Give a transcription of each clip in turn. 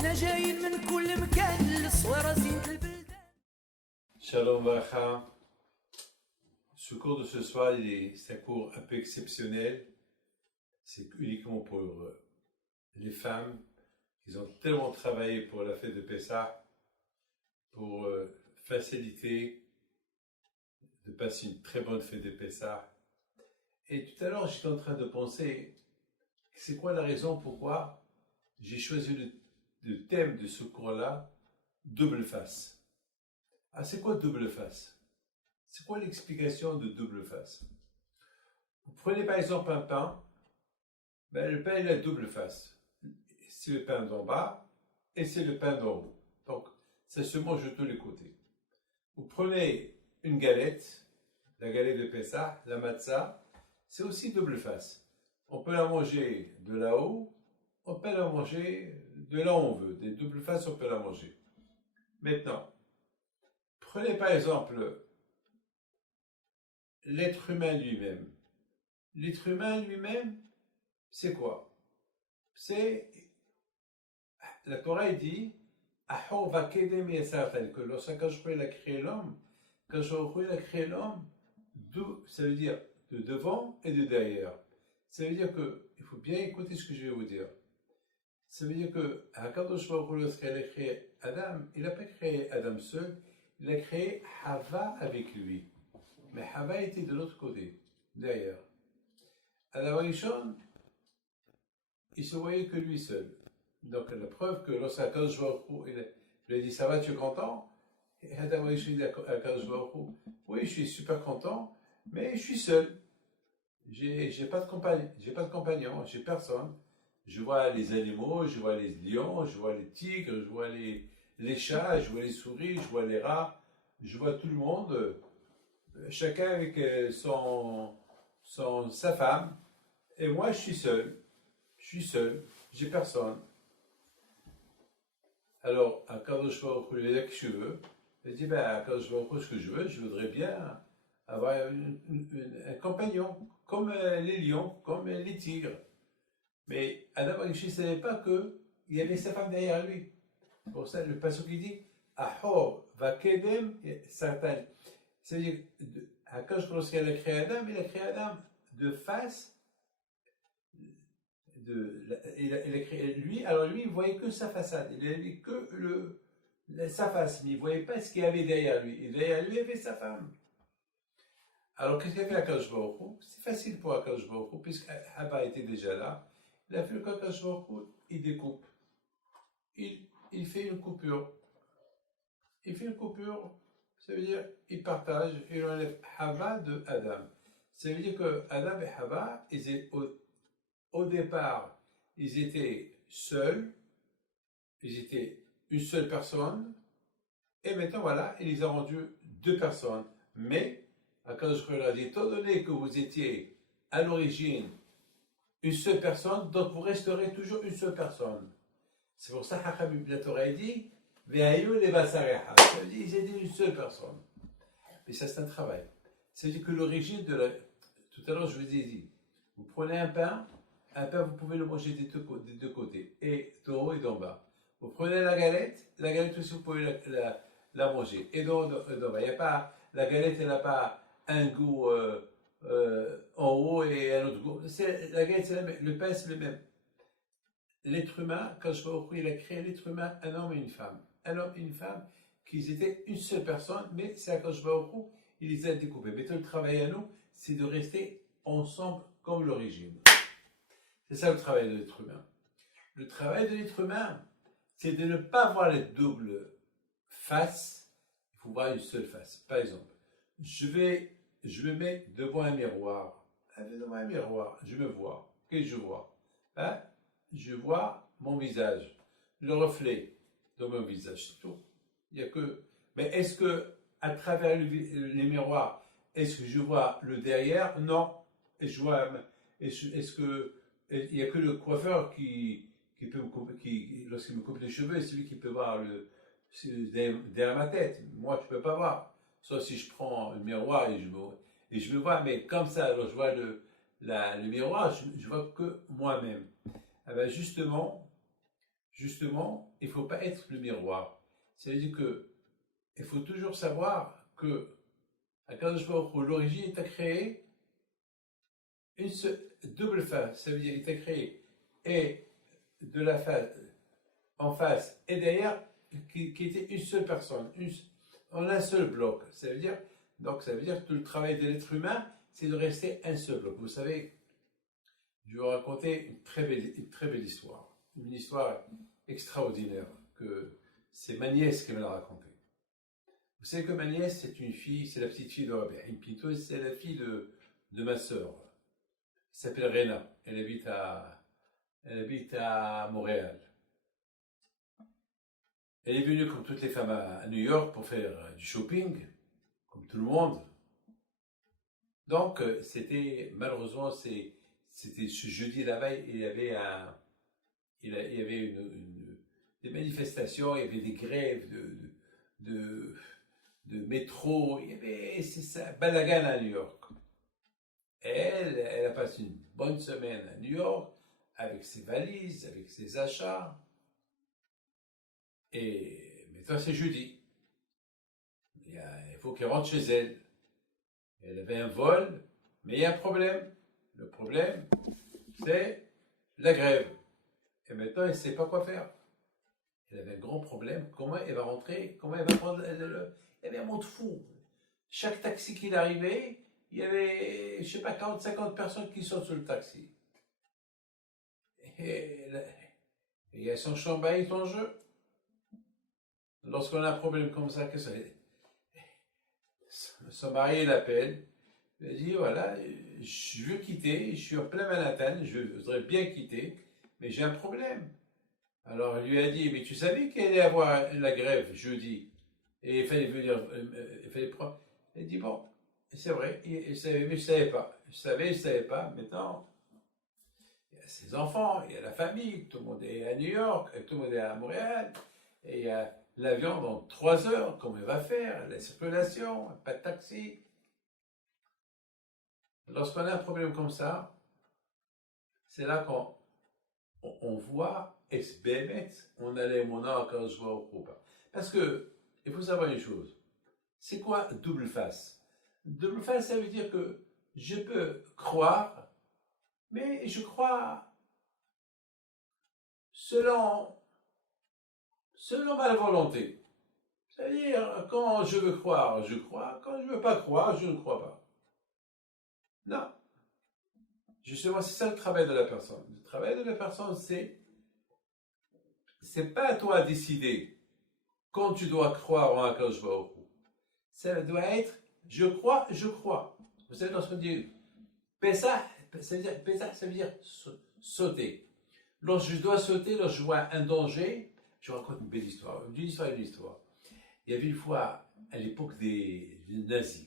حنا جايين من كل مكان للصويرة زينة البلدان. Shalom Vacha. Ce cours de ce soir, c'est un cours un peu exceptionnel. C'est uniquement pour les femmes. Ils ont tellement travaillé pour la fête de Pessah, pour faciliter de passer une très bonne fête de Pessah. Et tout à l'heure, j'étais en train de penser, c'est quoi la raison pourquoi j'ai choisi le thème de ce cours-là, double face. Ah, c'est quoi double face? C'est quoi l'explication de double face? Vous prenez par exemple un pain, le pain il a double face. C'est le pain d'en bas et c'est le pain d'en haut. Donc, ça se mange de tous les côtés. Vous prenez une galette, la galette de Pessah, la matzah, c'est aussi double face. On peut la manger de là-haut, on peut la manger de là où on veut. Des doubles faces, on peut la manger. Maintenant, prenez par exemple l'être humain lui-même. L'être humain lui-même, c'est quoi? C'est, la Torah dit, que lorsqu'Akadosh a créé l'homme, quand il a créé l'homme, ça veut dire de devant et de derrière. Ça veut dire que, il faut bien écouter ce que je vais vous dire. Ça veut dire que Akadosh Baruch Hu, lorsqu'il a créé Adam, il n'a pas créé Adam seul, il a créé Hava avec lui. Mais Hava était de l'autre côté, derrière. Adam Rishon, il se voyait que lui seul. Donc la preuve que lorsqu'Akadosh Baruch Hu, il lui a dit ça va, tu es content? Et Adam Rishon dit à Akadosh Baruch Hu, oui, je suis super content, mais je suis seul. J'ai pas de compagnon, j'ai personne. Je vois les animaux, je vois les lions, je vois les tigres, je vois les chats, je vois les souris, je vois les rats, je vois tout le monde, chacun avec sa femme, et moi je suis seul, j'ai personne. Alors, Akadosh Baruch Hu lui a dit, qu'est-ce que tu veux? Il dit, Akadosh Baruch Hu, ce que je veux, je voudrais bien avoir un compagnon, comme les lions, comme les tigres. Mais Adam Rishon ne savait pas qu'il y avait sa femme derrière lui. C'est pour ça le passage qui dit Ahor va kedem satan. C'est-à-dire, lorsqu'il a créé Adam, il a créé Adam de face. Il a créé lui, alors lui, il ne voyait que sa façade. Il n'avait que sa face, mais il ne voyait pas ce qu'il y avait derrière lui. Et derrière lui, il y avait sa femme. Alors, qu'est-ce qu'il a fait Akadosh Baruch Hu? C'est facile pour Akadosh Baruch Hu, puisque Hava était déjà là. Il a fait le Akadosh Baruch Hu, il découpe. Il fait une coupure. Il fait une coupure, ça veut dire il partage, il enlève Hava de Adam. Ça veut dire que Adam et Hava, au départ, ils étaient seuls, ils étaient une seule personne, et maintenant voilà, il les a rendus deux personnes. Mais, Akadosh Baruch Hu a dit, étant donné que vous étiez à l'origine une seule personne, donc vous resterez toujours une seule personne. C'est pour ça que la Torah dit Ve'ayu levasarecha. Ça veut dire qu'ils étaient une seule personne. Mais ça, c'est un travail. Ça veut dire que l'origine de la. Tout à l'heure, je vous ai dit vous prenez un pain, vous pouvez le manger des deux côtés, et d'en haut et d'en bas. Vous prenez la galette aussi, vous pouvez la manger, et d'en bas. Il n'y a pas. La galette, elle n'a pas un goût en haut et un autre goût. La galette, c'est la même. Le pain, c'est le même. L'être humain, quand je vois il a créé l'être humain, un homme et une femme. Un homme et une femme, qui étaient une seule personne, mais c'est à quand je vois il les a découpés. Mais tout le travail à nous, c'est de rester ensemble comme l'origine. C'est ça le travail de l'être humain. Le travail de l'être humain, c'est de ne pas voir les doubles faces, il faut voir une seule face. Par exemple, je me mets devant un miroir. Devant un miroir, je me vois. Qu'est-ce que je vois? Je vois mon visage, le reflet de mon visage, c'est tout. Il y a que. Mais est-ce que, à travers les miroirs, est-ce que je vois le derrière? Non. Est-ce que il n'y a que le coiffeur qui peut me couper, lorsqu'il me coupe les cheveux, c'est lui qui peut voir derrière ma tête. Moi, je ne peux pas voir. Sauf si je prends le miroir et je me vois, mais comme ça, alors je vois le miroir, je vois que moi-même. Eh bien justement, justement, il ne faut pas être le miroir. C'est-à-dire que il faut toujours savoir que Akadosh Baruch Hu, l'origine, il t'a créé une double face. Ça veut dire qu'il t'a créé et de la face en face et derrière qui était une seule personne, en un seul bloc. Ça veut dire que le travail de l'être humain, c'est de rester un seul bloc. Vous savez, je vais vous raconter une très belle histoire, une histoire extraordinaire que c'est ma nièce qui me l'a racontée. Vous savez que ma nièce, c'est une fille, c'est la petite fille de Rabbi Haïm Pinto, c'est la fille de ma sœur. Elle s'appelle Rena. Elle habite à Montréal. Elle est venue comme toutes les femmes à New York pour faire du shopping, comme tout le monde. Donc, malheureusement, c'était ce jeudi la veille, il y avait des manifestations, il y avait des grèves de métro, c'est ça, balagan à New York. Elle a passé une bonne semaine à New York, avec ses valises, avec ses achats. Et maintenant c'est jeudi. Il faut qu'elle rentre chez elle. Elle avait un vol, mais il y a un problème. Le problème, c'est la grève. Et maintenant, elle ne sait pas quoi faire. Elle avait un grand problème. Comment elle va rentrer? Comment elle va prendre? Il y avait un monde fou. Chaque taxi qui arrivait, il y avait, je sais pas, 40, 50 personnes qui sont sur le taxi. Et il y a son chambaït en jeu. Lorsqu'on a un problème comme ça, son mari l'appelle. Il dit, voilà, je veux quitter, je suis en plein Manhattan, je voudrais bien quitter, mais j'ai un problème. Alors il lui a dit, mais tu savais qu'il allait avoir la grève jeudi, et il fallait venir, il fallait prendre. Il dit, bon, c'est vrai, il savait, mais je ne savais pas. Je savais pas, maintenant, il y a ses enfants, il y a la famille, tout le monde est à New York, tout le monde est à Montréal, et il y a l'avion dans 3 heures, comment il va faire, la circulation, pas de taxi. Lorsqu'on a un problème comme ça, c'est là qu'on voit, est-ce bémet, on allait mon âme quand je vois au groupe. Parce que, il faut savoir une chose, c'est quoi double face? Double face, ça veut dire que je peux croire, mais je crois selon ma volonté. C'est-à-dire, quand je veux croire, je crois, quand je ne veux pas croire, je ne crois pas. Non. Justement, c'est ça le travail de la personne. Le travail de la personne, c'est pas à toi de décider quand tu dois croire en Akadosh Baruch Hu. Ça doit être je crois, je crois. Vous savez, lorsqu'on dit Pessah, ça veut dire sauter. Lorsque je dois sauter, lorsque je vois un danger, je raconte une belle histoire. Une histoire. Il y avait une fois, à l'époque des nazis.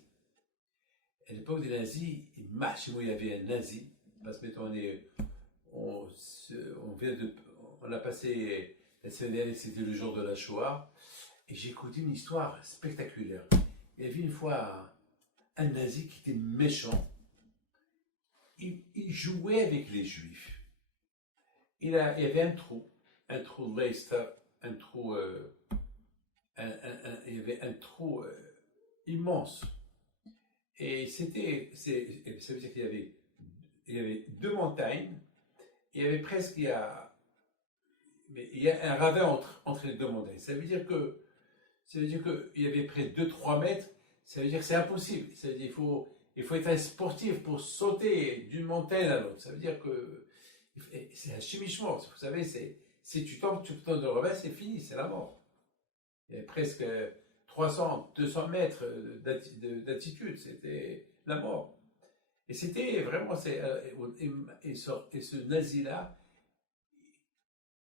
À l'époque des nazis, chez moi, il y avait un nazi. Parce que on a passé la semaine dernière, c'était le jour de la Shoah, et j'ai écouté une histoire spectaculaire. Il y avait une fois un nazi qui était méchant. Il jouait avec les juifs. Il y avait un trou Leicester, il y avait un trou immense. Et ça veut dire qu'il y avait 2 montagnes, il y avait presque, il y a un ravin entre les 2 montagnes. Ça veut dire qu'il y avait près de 2-3 mètres, ça veut dire que c'est impossible. Ça veut dire qu'il faut être un sportif pour sauter d'une montagne à l'autre. Ça veut dire que c'est un chemichement. Vous savez, si tu tombes dans le ravin, c'est fini, c'est la mort. Il y avait presque 200 mètres d'altitude, c'était la mort. Et c'était vraiment, et ce nazi-là,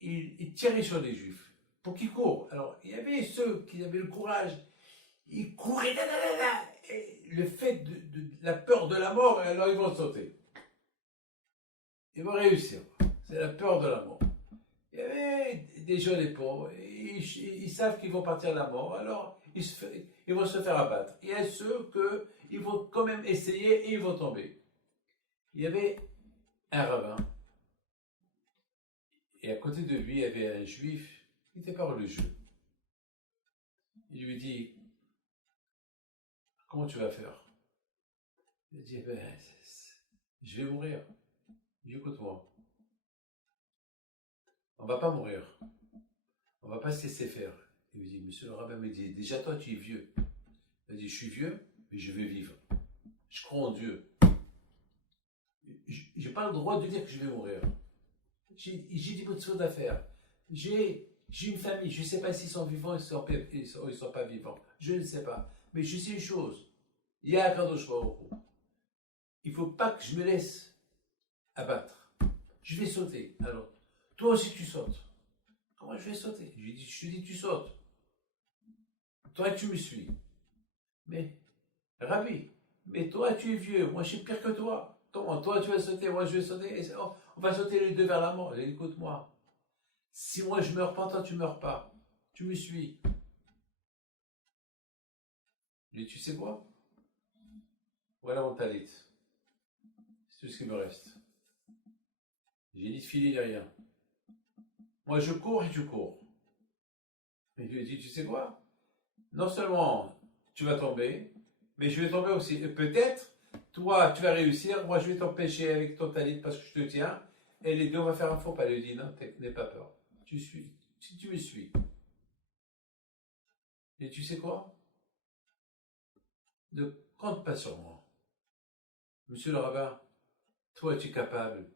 il tirait sur les juifs pour qu'ils courent. Alors, il y avait ceux qui avaient le courage, ils couraient, et le fait de la peur de la mort, alors ils vont sauter. Ils vont réussir. C'est la peur de la mort. Il y avait des jeunes et pauvres, ils savent qu'ils vont partir à la mort, alors ils vont se faire abattre. Il y a ceux qu'ils vont quand même essayer et ils vont tomber. Il y avait un rabbin. Et à côté de lui, il y avait un juif qui n'était pas religieux. Il lui dit, comment tu vas faire? Il dit, ben, je vais mourir. Il dit, écoute-moi, on ne va pas mourir. On ne va pas se laisser faire. Il lui dit, monsieur le rabbin me dit, déjà toi tu es vieux. Il dit, je suis vieux, mais je vais vivre. Je crois en Dieu. Je n'ai pas le droit de dire que je vais mourir. J'ai des choses à faire. J'ai une famille. Je ne sais pas s'ils sont vivants ou ils ne sont pas vivants. Je ne sais pas. Mais je sais une chose. Il y a un Kadosh Baruch Hu. Il ne faut pas que je me laisse abattre. Je vais sauter. Alors, toi aussi tu sautes. Comment je vais sauter? Je te dis tu sautes. Toi tu me suis. Mais, Rabbi, mais toi tu es vieux. Moi je suis pire que toi. Comment? Toi tu vas sauter, moi je vais sauter. On va sauter les deux vers la mort. Écoute-moi. Si moi je meurs pas, toi tu meurs pas. Tu me suis. Mais tu sais quoi? Voilà mon talit. C'est tout ce qui me reste. J'ai dit de filer derrière. Moi je cours et tu cours. Et je lui ai dit, tu sais quoi? Non seulement tu vas tomber, mais je vais tomber aussi. Et peut-être, toi tu vas réussir, moi je vais t'empêcher avec ton talit parce que je te tiens. Et les deux on va faire un faux pas. Elle lui dit, non, n'aie pas peur. Si tu me suis. Et tu sais quoi? Ne compte pas sur moi. Monsieur le rabbin, toi tu es capable.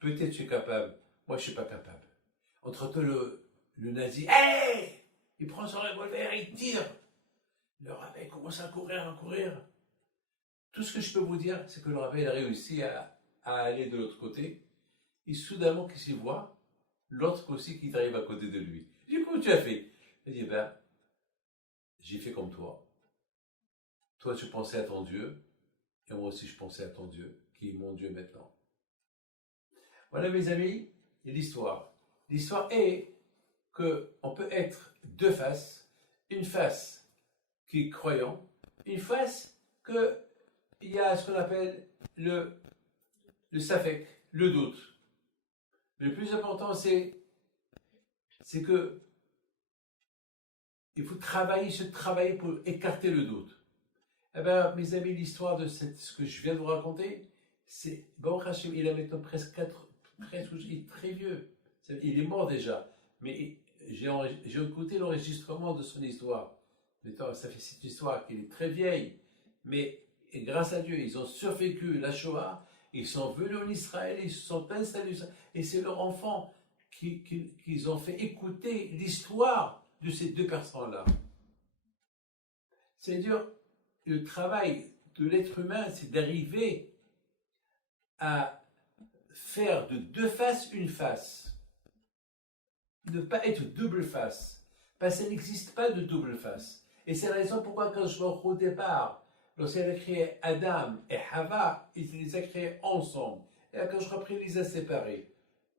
Peut-être tu es capable. Moi je ne suis pas capable. Entre-temps, le nazi, hey! Il prend son revolver, il tire. Le rabbin commence à courir. Tout ce que je peux vous dire, c'est que le rabbin a réussi à aller de l'autre côté. Et soudainement, qu'est-ce qu'il voit? L'autre aussi qui arrive à côté de lui. Je dis, comment tu as fait? Il dit, ben, j'ai fait comme toi. Toi, tu pensais à ton Dieu, et moi aussi, je pensais à ton Dieu, qui est mon Dieu maintenant. Voilà, mes amis, et l'histoire. L'histoire est qu'on peut être deux faces. Une face qui est croyant, une face qu'il y a ce qu'on appelle le safek, le doute. Le plus important, c'est que il faut se travailler pour écarter le doute. Eh bien, mes amis, l'histoire de ce que je viens de vous raconter, c'est Baruch Hashem, il a maintenant presque il est très vieux. Il est mort déjà, mais j'ai écouté l'enregistrement de son histoire. Ça fait cette histoire qui est très vieille, mais grâce à Dieu, ils ont survécu la Shoah, ils sont venus en Israël, ils se sont installés, et c'est leurs enfants qu'ils ont fait écouter l'histoire de ces deux personnes-là. C'est-à-dire, le travail de l'être humain, c'est d'arriver à faire de deux faces une face. Ne pas être double face. Parce qu'il n'existe pas de double face. Et c'est la raison pourquoi quand je vois au départ, lorsqu'il a créé Adam et Hava, il les a créés ensemble. Et quand je repris, il les a séparés.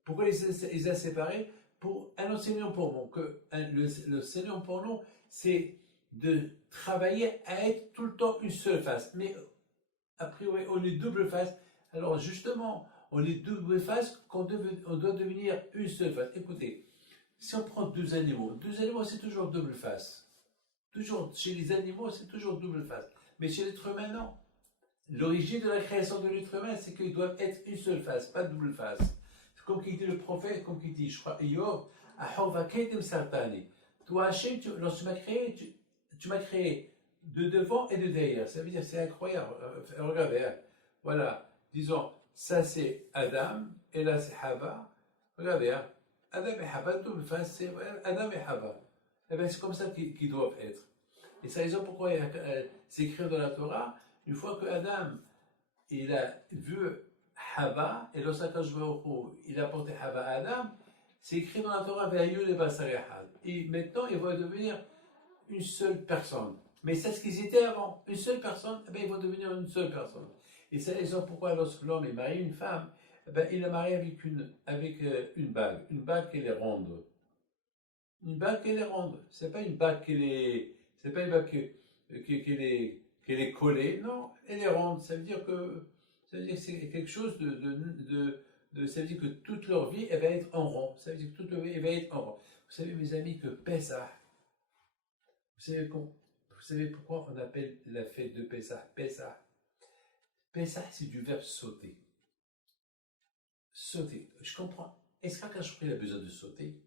Pourquoi il les a séparés? Pour un enseignant pour nous. Le enseignant pour nous, c'est de travailler à être tout le temps une seule face. Mais a priori, on est double face. Alors justement, on est double face qu'on doit devenir une seule face. Écoutez, si on prend deux animaux c'est toujours double face. Toujours, chez les animaux, c'est toujours double face. Mais chez l'être humain, non. L'origine de la création de l'être humain, c'est qu'ils doivent être une seule face, pas double face. C'est comme qui dit le prophète, comme qui dit, je crois, Eyob, Ahova Ketem Sartani. Toi, Hachem, lorsque tu m'as créé, tu m'as créé de devant et de derrière. Ça veut dire, c'est incroyable. Regardez, hein. Voilà. Disons, ça c'est Adam, et là c'est Hava. Regardez, hein. Adam et Hava, double face, c'est Adam et Hava. Eh bien, c'est comme ça qu'ils doivent être. Et c'est la raison pourquoi c'est écrit dans la Torah, une fois que Adam, il a vu Hava, et lorsqu'Akadosh Baruch Hu, il a porté Hava à Adam, c'est écrit dans la Torah, et maintenant, il va devenir une seule personne. Mais c'est ce qu'ils étaient avant. Une seule personne, eh bien, ils vont devenir une seule personne. Et c'est la raison pourquoi lorsque l'homme est marié une femme, eh bien, il est marié avec une bague. Une bague qui est ronde. Une bague qui est ronde. C'est pas une bague c'est pas une bague qui est collée. Non, elle est ronde. Ça veut dire que c'est quelque chose ça veut dire que toute leur vie, elle va être en rond. Ça veut dire que toute leur vie, elle va être en rond. Vous savez, mes amis, que Pessah, vous savez pourquoi on appelle la fête de Pessah Pessah? Pessah, c'est du verbe sauter. Sauter. Je comprends. Est-ce qu'un il a besoin de sauter?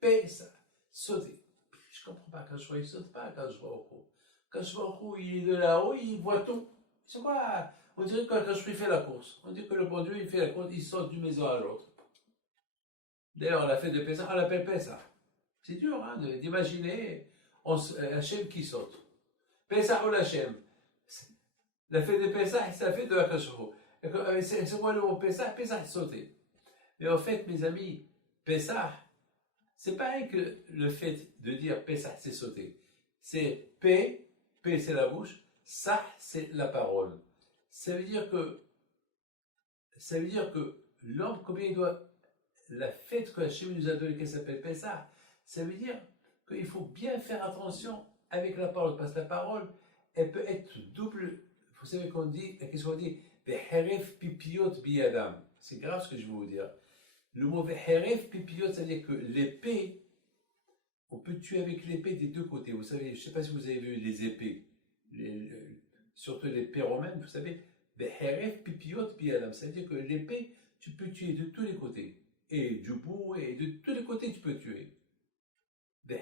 Pessah, sauter. Je comprends pas. Quand je vois, il saute pas. Quand je vois au cou. Quand je vois au cou, il est de là-haut, il voit tout. C'est quoi? On dirait que quand je fait la course. On dit que le bon Dieu, il fait la course, il saute d'une maison à l'autre. D'ailleurs, la fête de Pessah, on l'appelle Pessah. C'est dur hein, d'imaginer Hachem qui saute. Pessah ou Hachem. La fête de Pessah, c'est la fête de Akash Baruch Hu. C'est quoi le mot Pessah? Pessah, c'est sauter. Mais en fait, mes amis, Pessah, c'est pas que le fait de dire Pessah, c'est sauter. C'est P c'est la bouche, Sah, c'est la parole. Ça veut dire que l'homme, combien il doit. La fête que Hachem nous a donnée, qui s'appelle Pessah, ça veut dire qu'il faut bien faire attention avec la parole, parce que la parole, elle peut être double. Vous savez qu'on dit, qu'est-ce qu'on dit? Beheref pipiot biyadam. C'est grave ce que je vais vous dire. Le mot beheref pipiot, ça veut dire que l'épée, on peut tuer avec l'épée des deux côtés. Vous savez, je ne sais pas si vous avez vu les épées, surtout l'épée romaine, vous savez, beheref pipiot biyadam. Ça veut dire que l'épée, tu peux tuer de tous les côtés. Et du bout, et de tous les côtés, tu peux tuer. De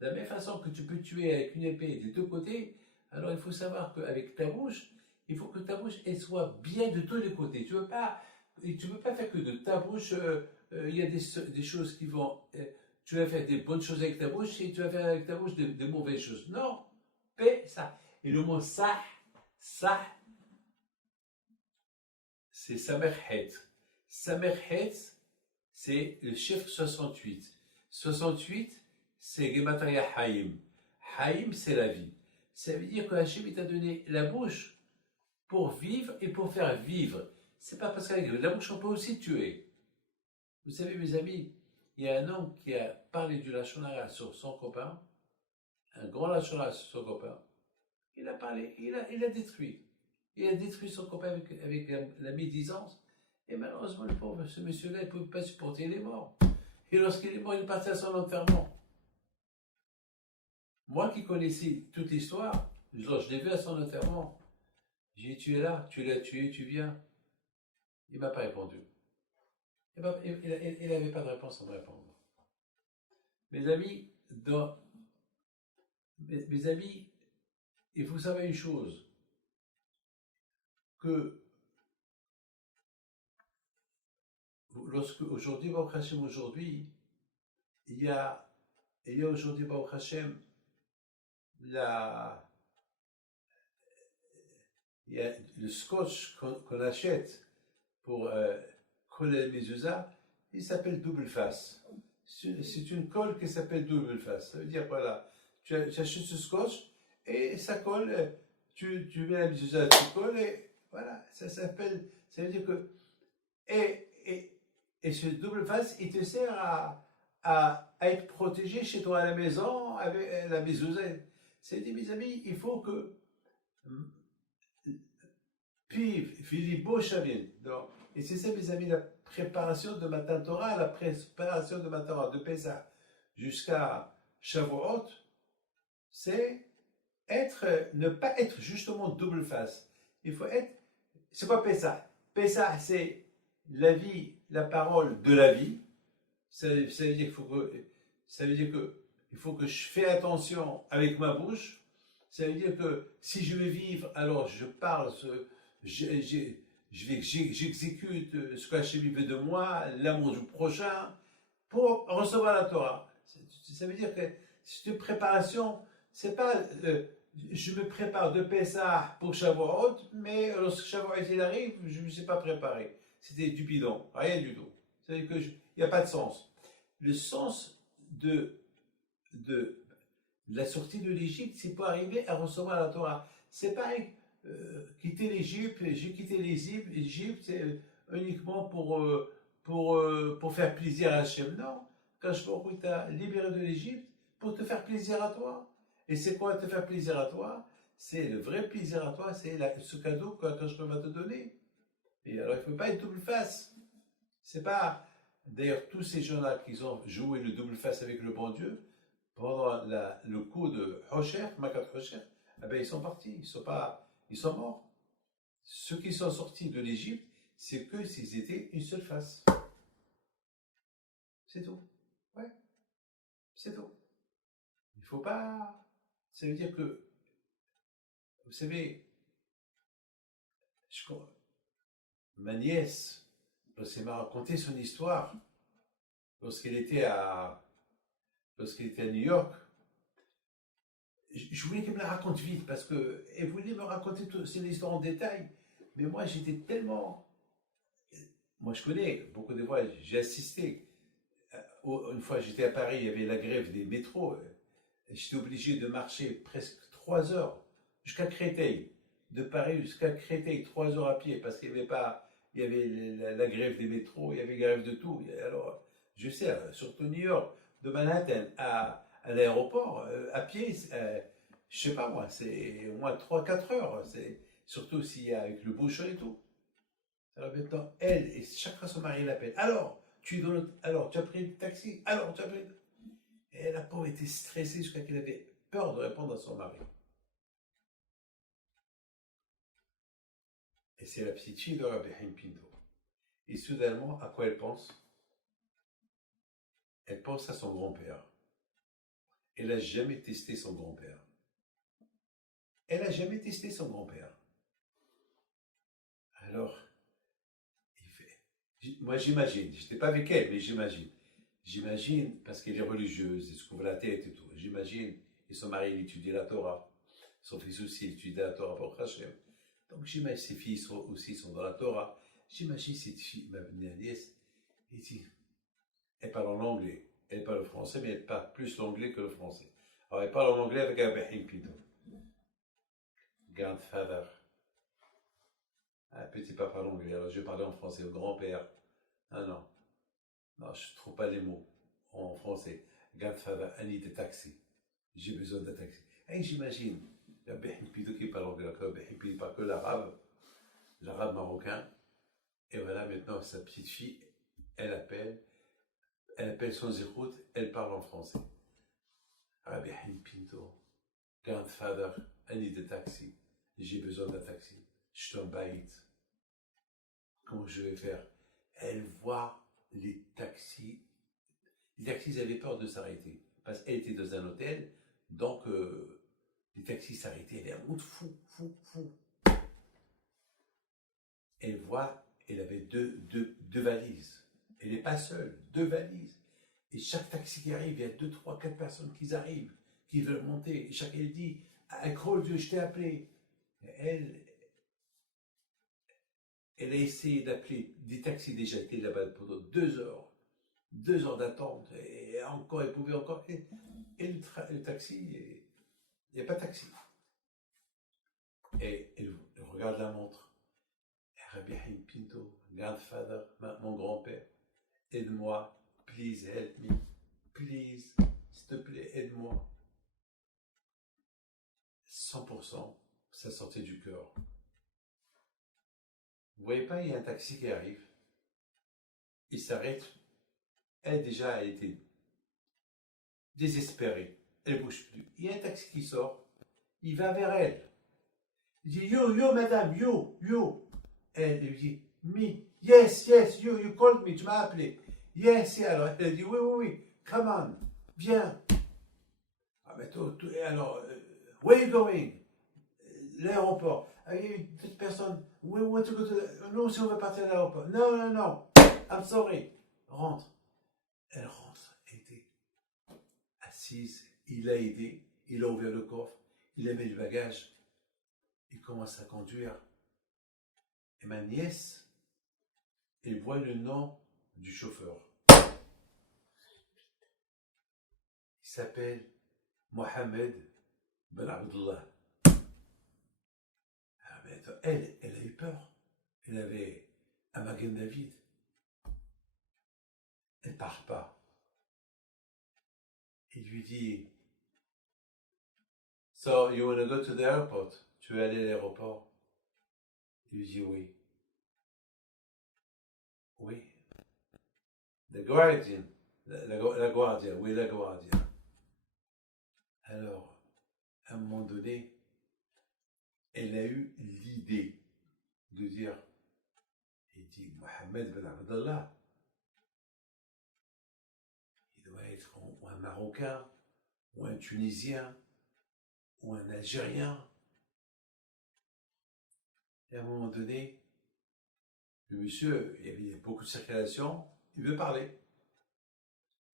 la même façon que tu peux tuer avec une épée des deux côtés, alors il faut savoir qu'avec ta bouche, il faut que ta bouche elle soit bien de tous les côtés. Tu ne peux pas faire que de ta bouche, il y a des choses qui vont. Tu vas faire des bonnes choses avec ta bouche et tu vas faire avec ta bouche des mauvaises choses. Non, paix, ça. Et le mot ça, c'est samerhet. Samerhet, c'est le chiffre 68. 68, c'est Gematria Haïm. Haïm, c'est la vie. Ça veut dire que Hachem t'a donné la bouche pour vivre et pour faire vivre. C'est pas parce qu'avec la bouche, on peut aussi tuer. Vous savez, mes amis, il y a un homme qui a parlé du Lachon Hara sur son copain, un grand Lachon Hara sur son copain. Il a parlé, il a détruit. Il a détruit son copain avec la médisance. Et malheureusement, le pauvre, ce monsieur-là, il ne pouvait pas supporter les morts. Et lorsqu'il est mort, il est parti à son enterrement. Moi qui connaissais toute l'histoire, je l'ai vu à son enterrement. J'ai dit, tu es là, tu l'as tué, tu viens. Il ne m'a pas répondu. Il n'avait pas de réponse à me répondre. Mes amis, il faut savoir une chose, que lorsque aujourd'hui, Baruch Hashem, aujourd'hui, il y a aujourd'hui, Baruch Hashem, il y a le scotch qu'on achète pour coller les mezuzah, il s'appelle double face. C'est une colle qui s'appelle double face. Ça veut dire, voilà, tu achètes ce scotch et ça colle, tu mets la mezuzah, tu colles et voilà, ça veut dire que. Et ce double face, il te sert à être protégé chez toi à la maison avec la mezuzah. C'est-à-dire, mes amis, il faut que Piv, Philippe Chavin. Et c'est ça, mes amis, la préparation de Matan Torah, la préparation de Matan Torah, de Pessah jusqu'à Shavuot, c'est ne pas être justement double face. Il faut être. C'est quoi Pessah? Pessah, c'est la vie, la parole de la vie. Ça veut dire qu'il faut que je fais attention avec ma bouche. Ça veut dire que si je veux vivre, alors je parle, j'exécute ce qu'Hachem veut de moi, l'amour du prochain, pour recevoir la Torah. Ça veut dire que c'est une préparation, c'est pas je me prépare de Pessah pour Shavuot, mais lorsque Shavuot il arrive, je ne me suis pas préparé. C'était du bidon, rien du tout. C'est-à-dire qu'il n'y a pas de sens. Le sens de la sortie de l'Égypte, c'est pour arriver à recevoir la Torah. C'est pareil, quitter l'Égypte, j'ai quitté l'Égypte uniquement pour faire plaisir à Hachem. Non, quand je t'a libéré de l'Égypte, pour te faire plaisir à toi. Et c'est quoi te faire plaisir à toi? C'est le vrai plaisir à toi, c'est ce cadeau que je vais te donner. Et alors, il ne faut pas être double face. C'est pas. D'ailleurs, tous ces gens-là qui ont joué le double face avec le bon Dieu, pendant le coup de Hocher, Makat Hocher, eh ben, ils sont partis. Ils sont morts. Ceux qui sont sortis de l'Égypte, c'est que s'ils étaient une seule face. C'est tout. Ouais, c'est tout. Il ne faut pas. Ça veut dire que, vous savez, ma nièce, lorsqu'elle m'a raconté son histoire, lorsqu'elle était à New York, je voulais qu'elle me la raconte vite parce qu'elle voulait me raconter toute l'histoire en détail. Mais moi, j'étais tellement. Moi, je connais, beaucoup de fois, j'ai assisté. Une fois, j'étais à Paris, il y avait la grève des métros. J'étais obligé de marcher presque 3 heures jusqu'à Créteil. De Paris jusqu'à Créteil, 3 heures à pied parce qu'il n'y avait pas. Il y avait la grève des métros, il y avait la grève de tout. Alors, je sais, surtout New York, de Manhattan à l'aéroport, à pied, je sais pas moi, c'est au moins 3-4 heures. Surtout s'il y a avec le bouchon et tout. Alors maintenant, elle, et chaque fois son mari l'appelle. Alors, tu as pris le taxi. Alors, tu as pris. Et la pauvre était stressée jusqu'à qu'elle avait peur de répondre à son mari. Et c'est la petite fille de Rabbi Haim Pinto. Et soudainement, à quoi elle pense? Elle pense à son grand-père. Elle n'a jamais testé son grand-père. Elle n'a jamais testé son grand-père. Alors, moi j'imagine, je n'étais pas avec elle, mais j'imagine. J'imagine, parce qu'elle est religieuse, elle se couvre la tête et tout. J'imagine, et son mari, il étudie la Torah. Son fils aussi, il étudie la Torah pour Hachem. Donc j'imagine, ses filles aussi sont dans la Torah. J'imagine cette fille, ma nièce, et dit, elle parle en anglais. Elle parle le français, mais elle parle plus l'anglais que le français. Alors elle parle en anglais avec un Bahim Pinto. Grandfather. Un petit papa l'anglais. Alors je parlais en français au grand-père. Ah non. Non, je ne trouve pas les mots en français. Grandfather, I need a taxi. J'ai besoin d'un taxi. Et j'imagine, il y a Bahim Pinto qui parle anglais. Bahim Pinto parle que l'arabe marocain. Et voilà, maintenant, sa petite fille, elle appelle son zéroute, elle parle en français. Rabbi Haim Pinto, grandfather, I need a taxi. J'ai besoin d'un taxi. Je t'en baïte. Comment je vais faire? Elle voit les taxis. Les taxis avaient peur de s'arrêter. Parce qu'elle était dans un hôtel, donc les taxis s'arrêtaient. Elle est en route, fou. Elle voit, elle avait deux valises. Elle n'est pas seule, 2 valises. Et chaque taxi qui arrive, il y a 2, 3, 4 personnes qui arrivent, qui veulent monter. Et chacun dit, I called you, je t'ai appelé. Et elle a essayé d'appeler des taxis déjà étaient là-bas pendant 2 heures. 2 heures d'attente. Et encore, elle pouvait encore. Et le taxi, il n'y a pas de taxi. Et elle regarde la montre. Rabbi Haim Pinto, grandfather, mon grand-père, aide-moi, please help me, please, s'il te plaît, aide-moi. 100%, ça sortait du cœur. Vous voyez pas, il y a un taxi qui arrive, il s'arrête, elle était désespérée, elle ne bouge plus. Il y a un taxi qui sort, il va vers elle. Il dit, yo, madame, yo. Elle lui dit, me, yes, you called me, tu m'as appelé. Yes, alors elle dit, oui, come on, viens. Ah, mais alors, where are you going? L'aéroport. Ah, il y a d'autres personnes, we want to go to non, si on veut partir à l'aéroport. Non, I'm sorry. Rentre. Elle rentre, elle était assise, il l'a aidé, il a ouvert le coffre, il a mis le bagage, il commence à conduire. Et ma nièce, elle voit le nom du chauffeur. Il s'appelle Mohamed Ben Abdullah. Elle a eu peur. Elle avait un Magen David. Elle ne part pas. Il lui dit, So, you want to go to the airport? Tu veux aller à l'aéroport? Il lui dit oui. The Guardian, la Guardia, oui, la Guardia. Alors, à un moment donné, elle a eu l'idée de dire, il dit, Mohamed Ben Abdallah, il doit être ou un Marocain, ou un Tunisien, ou un Algérien. Et à un moment donné, le monsieur, il y avait beaucoup de circulation, il veut parler.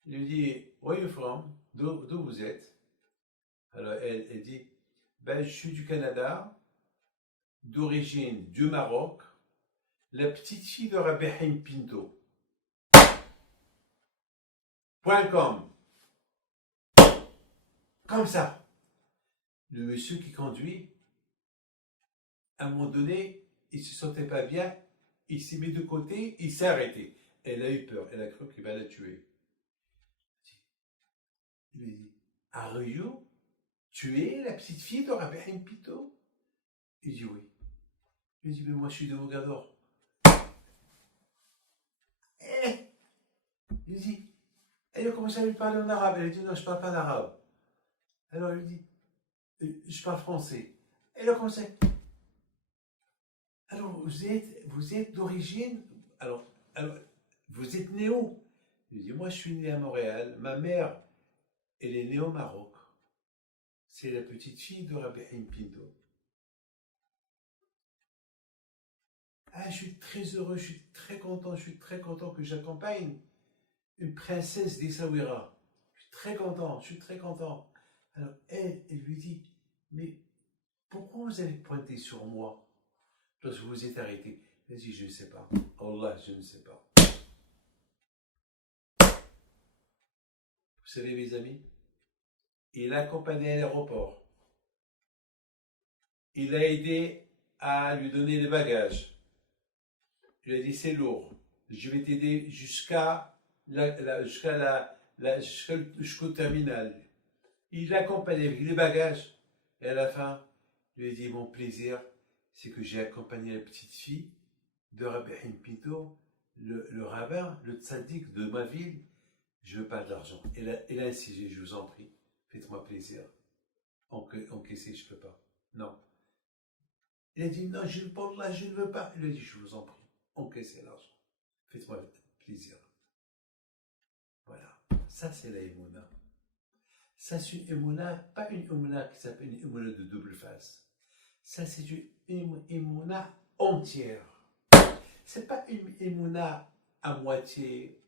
Il lui dit, where are you from? D'où vous êtes? Alors elle dit, ben, je suis du Canada, d'origine du Maroc, la petite fille de Rabihim Pinto. .com. Comme ça. Le monsieur qui conduit, à un moment donné, il se sentait pas bien, il s'est mis de côté, il s'est arrêté. Elle a eu peur, elle a cru qu'il va la tuer. Il lui dit, are you? Tu es la petite fille de Rabihim Pinto? Il dit oui. Il dit, mais moi je suis de Mogador. Il dit, elle a commencé à lui parler en arabe. Elle a dit, non, je ne parle pas d'arabe. Alors il dit, je parle français. Elle a commencé. Alors vous êtes d'origine, alors, vous êtes né où? Il dit, moi je suis né à Montréal. Ma mère, elle est née au Maroc. C'est la petite fille de Rabihim Pinto. Ah, je suis très heureux, je suis très content que j'accompagne une princesse d'Essaouira. Je suis très content. Alors elle lui dit, mais pourquoi vous avez pointé sur moi lorsque vous êtes arrêté? Elle dit, je ne sais pas. Allah, je ne sais pas. Vous savez, mes amis, il l'a accompagné à l'aéroport. Il a aidé à lui donner les bagages. Il a dit, c'est lourd. Je vais t'aider jusqu'au terminal. Il l'accompagnait avec les bagages. Et à la fin, il lui a dit, mon plaisir, c'est que j'ai accompagné la petite fille de Rabihim Pinto, le rabbin, le tzaddik de ma ville. Je veux pas de l'argent. Elle a insisté, je vous en prie, faites-moi plaisir. Encaissez, je peux pas. Non. Il a dit, non, je ne veux pas. Il a dit, je vous en prie, encaissez l'argent. Faites-moi plaisir. Voilà. Ça, c'est la émouna. Ça, c'est une émouna, pas une émouna qui s'appelle une émouna de double face. Ça, c'est une émouna entière. C'est pas une émouna à moitié,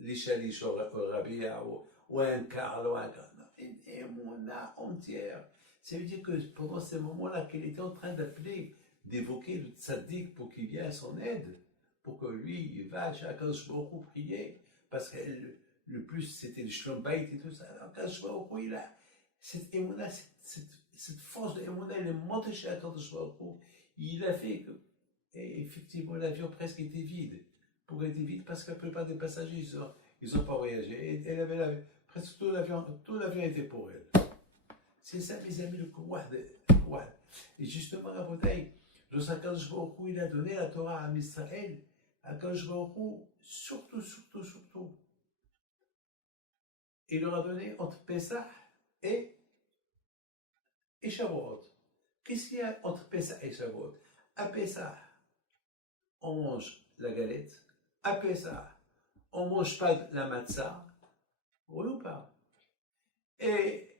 l'ishalish au rabia, ou un quart, ou un quart. Non, une émouna entière. Ça veut dire que pendant ces moments-là, qu'elle était en train d'appeler, d'évoquer le tzaddik pour qu'il vienne à son aide, pour que lui, il va chez Akadosh Baruch Hu prier, parce que le plus c'était le Shlom Bayit et tout ça. Alors Akadosh Baruch Hu, il a cette émouna, cette force de émouna, elle est montée chez Akadosh Baruch Hu. Il a fait que, et effectivement, l'avion presque était vide. Pourquoi il était vide? Parce que la plupart des passagers, ils ont pas voyagé. Et elle avait presque tout l'avion était pour elle. C'est ça, mes amis, le Kouad. Et justement, la bouteille, Akadosh Baruch Hu, il a donné la Torah à Israël. Akadosh Baruch Hu, surtout. Il leur a donné entre Pessah et Shavuot. Qu'est-ce qu'il y a entre Pessah et Shavuot? À Pessah, on mange la galette. À Pessah, on ne mange pas la matzah. Oui ou pas? Et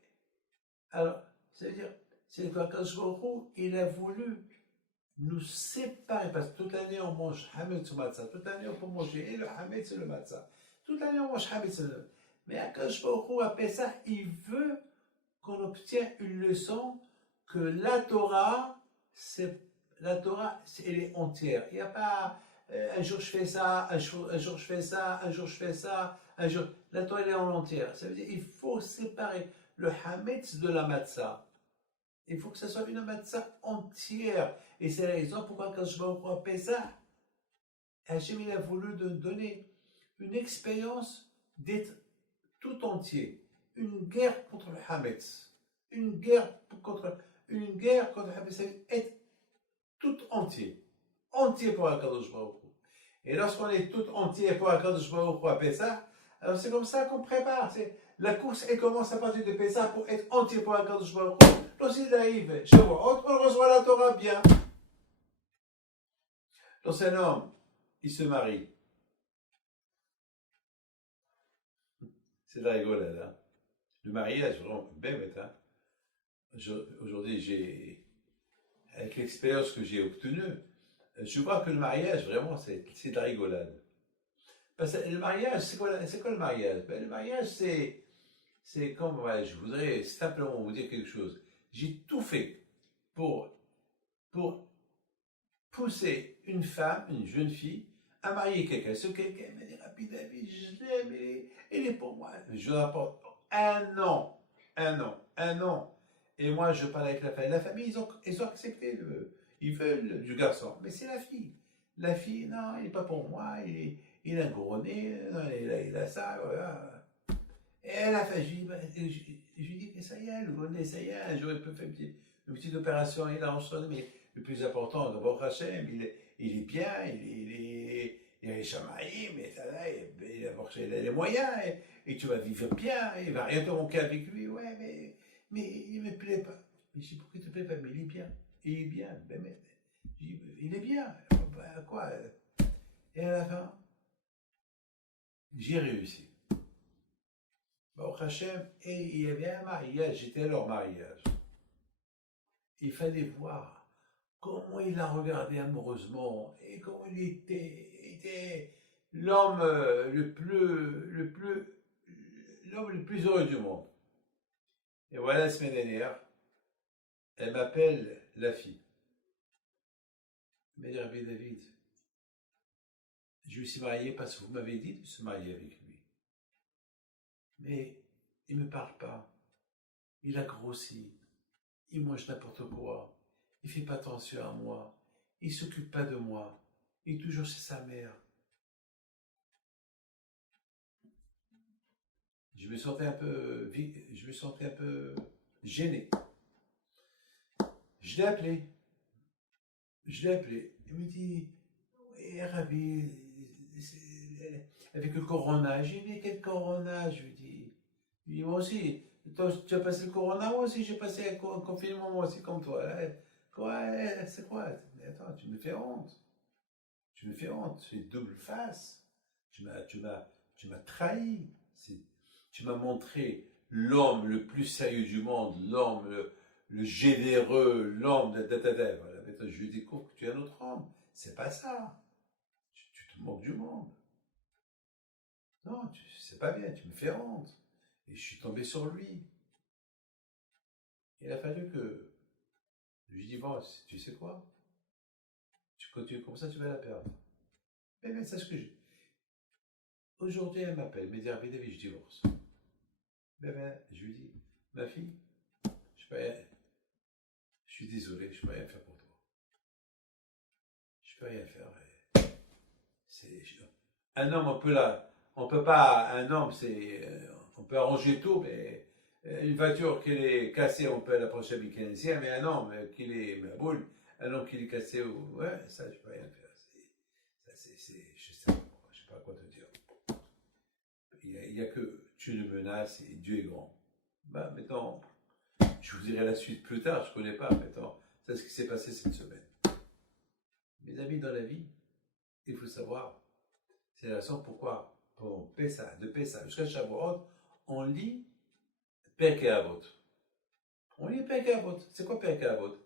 alors, c'est-à-dire, c'est qu'Akadosh Baruch Hu, il a voulu nous séparer, parce que toute l'année on mange Hametz ou Matzah, toute l'année on peut manger et le Hametz et le Matzah, toute l'année on mange Hametz et le... Mais Akadosh Baruch Hu, après ça, il veut qu'on obtienne une leçon que la Torah, elle est entière. Il n'y a pas un jour je fais ça, un jour je fais ça, un jour je fais ça, un jour... La Torah elle est en entière. Ça veut dire qu'il faut séparer le Hametz de la Matzah. Il faut que ce soit une matzah entière. Et c'est la raison pourquoi quand je vais au Pessah, Hachem il a voulu donner une expérience d'être tout entier. Une guerre contre le Hametz. Une guerre contre le Hametz, c'est être tout entier. Entier pour Akadosh Baruch Hu. Et lorsqu'on est tout entier pour Akadosh Baruch Hu à Pessah, alors c'est comme ça qu'on prépare. La course, elle commence à partir de Pessah pour être entier pour Akadosh Baruch Hu. Lorsqu'il arrive, Shavuot, on reçoit la Torah bien. Lorsqu'un homme, il se marie, c'est de la rigolade, hein. Le mariage, vraiment, bête, hein. Aujourd'hui, avec l'expérience que j'ai obtenue, je vois que le mariage, vraiment, c'est de la rigolade. Parce que le mariage, c'est quoi le mariage? Le mariage, c'est comme, ouais, je voudrais simplement vous dire quelque chose. J'ai tout fait pour pousser une femme, une jeune fille, à marier quelqu'un. Ce quelqu'un m'a dit, Rabbi David, je l'aime, il est pour moi. Je rapporte un an. Et moi, je parle avec la famille. La famille, ils ont accepté, ils veulent du garçon. Mais c'est la fille. La fille, non, il n'est pas pour moi, il a un gros nez, non, il a ça, voilà. Et la fin, je lui dis que ça y est, le gros nez, ça y est, j'aurais pu faire une petite opération, il a enchaîné, mais le plus important, de Baruch Hashem, il est bien, il est chamaï, mais ça là, il a les moyens, et tu vas vivre bien, il va rien te manquer avec lui, ouais, mais il ne me plaît pas. Mais je dis, pourquoi il ne te plaît pas? Mais il est bien, ben, il est bien, ben, quoi? Et à la fin, j'ai réussi. Baruch Hashem, et il y avait un mariage, j'étais à leur mariage. Il fallait voir comment il a regardé amoureusement et comment il était l'homme l'homme le plus heureux du monde. Et voilà, la semaine dernière, elle m'appelle la fille. Elle m'a dit, Rabbi David, je me suis marié parce que vous m'avez dit de se marier avec lui. Mais il ne me parle pas. Il a grossi. Il mange n'importe quoi. Il ne fait pas attention à moi. Il ne s'occupe pas de moi. Il est toujours chez sa mère. Je me sentais un peu gêné. Je l'ai appelé. Il me dit, oui, Rabbi, avec le corona. J'ai dit, quel corona? Je lui dis, moi aussi. Toi, tu as passé le corona, moi aussi j'ai passé un confinement, moi aussi comme toi. Quoi, c'est quoi? Mais attends, tu me fais honte. Tu fais double face. Tu m'as trahi. Tu m'as montré l'homme le plus sérieux du monde, l'homme le généreux, l'homme de voilà. Maintenant, je découvre que tu es un autre homme. C'est pas ça. Tu te moques du monde. Non, c'est pas bien, tu me fais honte. Et je suis tombé sur lui. Il a fallu que je lui dis, bon, tu sais quoi? Tu continues comme ça, tu vas la perdre. Mais c'est ce que j'ai. Aujourd'hui, elle m'appelle, elle me dit, Rabbi David, je divorce. Je lui dis, ma fille, je suis désolé, je peux rien faire pour toi. Je peux rien faire. Un homme, on peut pas, un homme, on peut arranger tout, mais une voiture qui est cassée, on peut l'approcher avec un mécanicien, mais un homme qui est ma boule, un homme qui est cassé, ouais, ça, je peux rien faire. Je sais pas quoi te dire. Il n'y a que tu le menaces et Dieu est grand. Maintenant, je vous dirai la suite plus tard, je ne connais pas, maintenant, c'est ce qui s'est passé cette semaine. Mes amis, dans la vie, il faut savoir, c'est la raison pourquoi, pour de Pessah jusqu'à Shavuot, on lit Pirkei Avot. On lit Pirkei Avot. C'est quoi Pirkei Avot?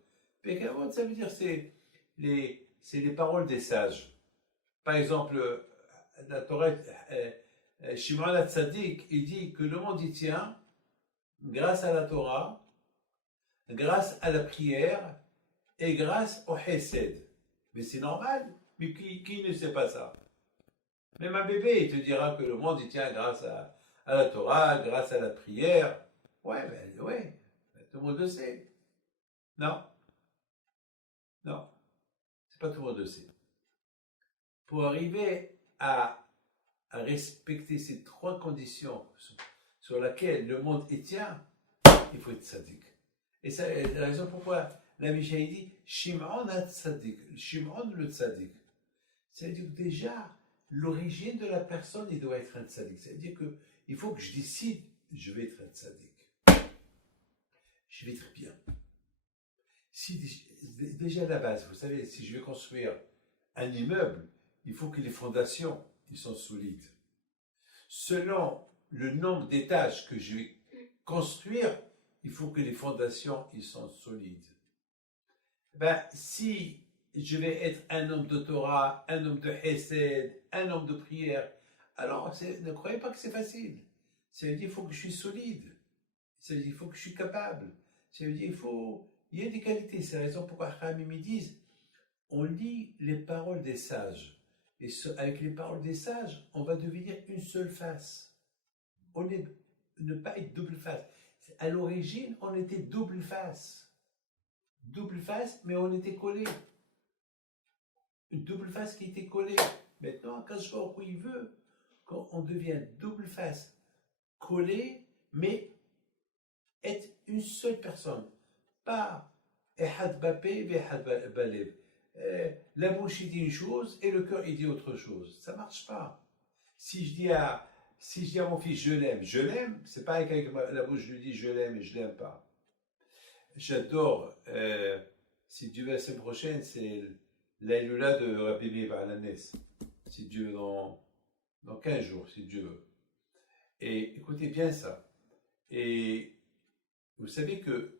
Pirkei Avot, ça veut dire c'est les paroles des sages. Par exemple, la Torah, Shimon HaTzadik, il dit que le monde y tient grâce à la Torah, grâce à la prière et grâce au Hesed. Mais c'est normal. Mais qui ne sait pas ça? Même un bébé, il te dira que le monde y tient grâce à la Torah, grâce à la prière. Ouais, tout le monde le sait. Non, c'est pas tout le monde le sait. Pour arriver à respecter ces trois conditions sur lesquelles le monde y tient, il faut être tzaddik. Et c'est la raison pourquoi la Mishnah dit Shimon HaTzadik, Shimon le tzaddik. Ça veut dire que déjà, l'origine de la personne, il doit être un tzaddik. Ça veut dire qu'il faut que je décide, je vais être un tzaddik. Je vais être bien. Si, déjà à la base, vous savez, si je vais construire un immeuble, il faut que les fondations, ils sont solides. Selon le nombre d'étages que je vais construire, il faut que les fondations, ils sont solides. Ben, si je vais être un homme de Torah, un homme de Hesed, un homme de prière, alors ne croyez pas que c'est facile. Ça veut dire qu'il faut que je suis solide. Ça veut dire qu'il faut que je suis capable. Ça veut dire il y a des qualités. C'est la raison pourquoi Khamim disent, on lit les paroles des sages. Et avec les paroles des sages, on va devenir une seule face. Ne pas être double face. À l'origine, on était double face. Double face, mais on était collés. Une double face qui était collée. Maintenant, quand je vois où il veut, quand on devient double face, collé, mais être une seule personne. Pas Ehad Bapé, Ehad Balev. La bouche il dit une chose et le cœur il dit autre chose. Ça marche pas. Si je dis à mon fils je l'aime, c'est pas avec la bouche je lui dis je l'aime et je l'aime pas. J'adore, si Dieu veut la semaine prochaine, c'est l'Aïloula de Rabbi Meir Alanes. Si Dieu veut, dans 15 jours, si Dieu veut. Et écoutez bien ça. Et vous savez que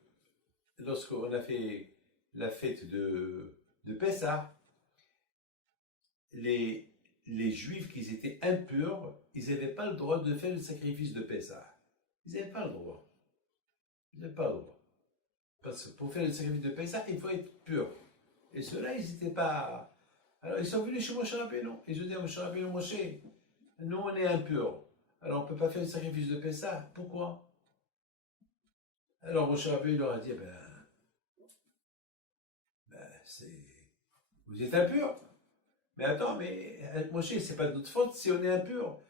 lorsqu'on a fait la fête de Pessah, les Juifs qui étaient impurs, ils n'avaient pas le droit de faire le sacrifice de Pessah. Ils n'avaient pas le droit. Ils n'avaient pas le droit. Parce que pour faire le sacrifice de Pessah, il faut être pur. Et ceux-là, ils n'étaient pas... Alors, ils sont venus chez Moshe Rabbeinu. Ils ont dit à Moshe Rabbeinu, Moshe, nous, on est impurs. Alors, on ne peut pas faire le sacrifice de Pessah. Pourquoi? Alors, Moshe Rabbeinu leur a dit, vous êtes impurs. Mais attends, mais Moshe, c'est pas de notre faute si on est impur.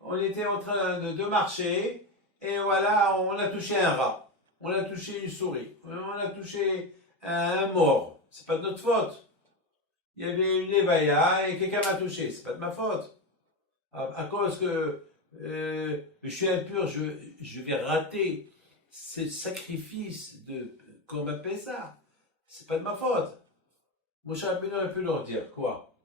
On était en train de marcher, et voilà, on a touché un rat. On a touché une souris. On a touché un mort. C'est pas de notre faute. Il y avait une évaïa et quelqu'un m'a touché. C'est pas de ma faute. À cause que je suis impur, je vais rater ce sacrifice qu'on appelle ça. C'est pas de ma faute. Moshe Rabbeinu aurait pu leur dire quoi?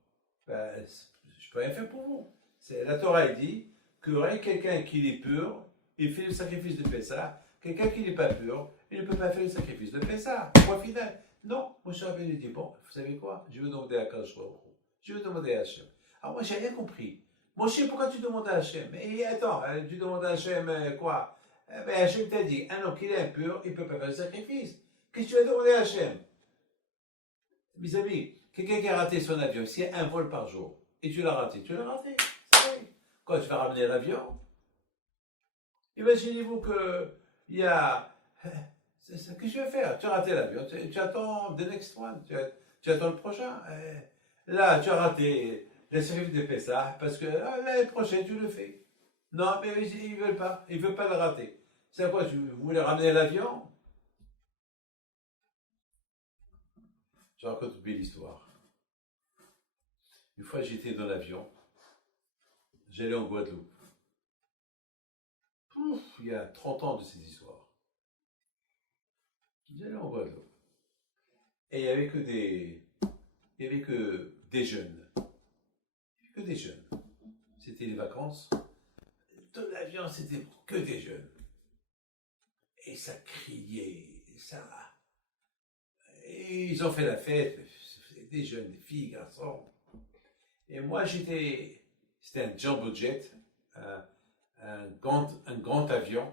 Je peux rien faire pour vous. La Torah dit qu'il y aurait quelqu'un qui est pur, il fait le sacrifice de Pessah. Quelqu'un qui n'est pas pur, il ne peut pas faire le sacrifice de Pessah. Point final. Non, Moshe Rabbeinu dit, bon, vous savez quoi? Je vais demander à Kadosh Baruch Hu. Je vais demander à Hachem. Alors moi, j'ai rien compris. Moshe, pourquoi tu demandes à Hachem? Mais attends, tu demandes à Hachem quoi? Hachem t'a dit, un homme qui est impur, il ne peut pas faire le sacrifice. Qu'est-ce que tu vas demander à Hachem? Mes amis, quelqu'un qui a raté son avion, s'il y a un vol par jour, et tu l'as raté, c'est vrai. Quand tu vas ramener l'avion, imaginez-vous qu'il y a... Qu'est-ce que tu vas faire? Tu as raté l'avion, tu attends the next one, tu attends le prochain. Là, tu as raté le sacrifice de Pessah, parce que l'année prochaine, tu le fais. Non, mais ils ne veulent pas, ils ne veulent pas le rater. C'est quoi, vous voulez ramener l'avion? Je raconte une belle histoire. Une fois, j'étais dans l'avion, j'allais en Guadeloupe. Il y a 30 ans de ces histoires. J'allais en Guadeloupe. Et il n'y avait que des jeunes. Il n'y avait que des jeunes. C'était les vacances. Dans l'avion, c'était que des jeunes. Et ça criait, ça... Et ils ont fait la fête, des jeunes, des filles, garçons. Et moi, c'était un jumbo jet, un grand avion,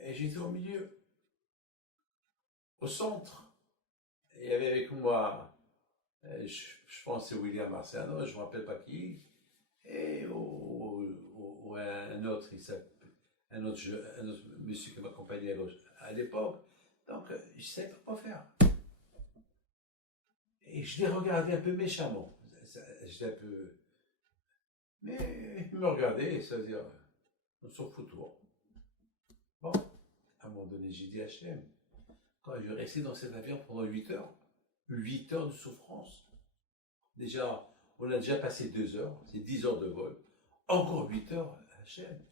et j'étais au milieu, au centre. Et il y avait avec moi, je pense que c'est William Marciano, je ne me rappelle pas qui, et un autre monsieur qui m'accompagnait à l'époque. Donc, je ne savais pas quoi faire. Et je l'ai regardé un peu méchamment. J'étais un peu... Mais il me regardait, ça veut dire, on s'en fout toi. Bon, à un moment donné, j'ai dit à Hachem, quand je vais rester dans cet avion pendant 8 heures de souffrance. Déjà, on a déjà passé 2 heures, c'est 10 heures de vol, encore 8 heures à la chaîne.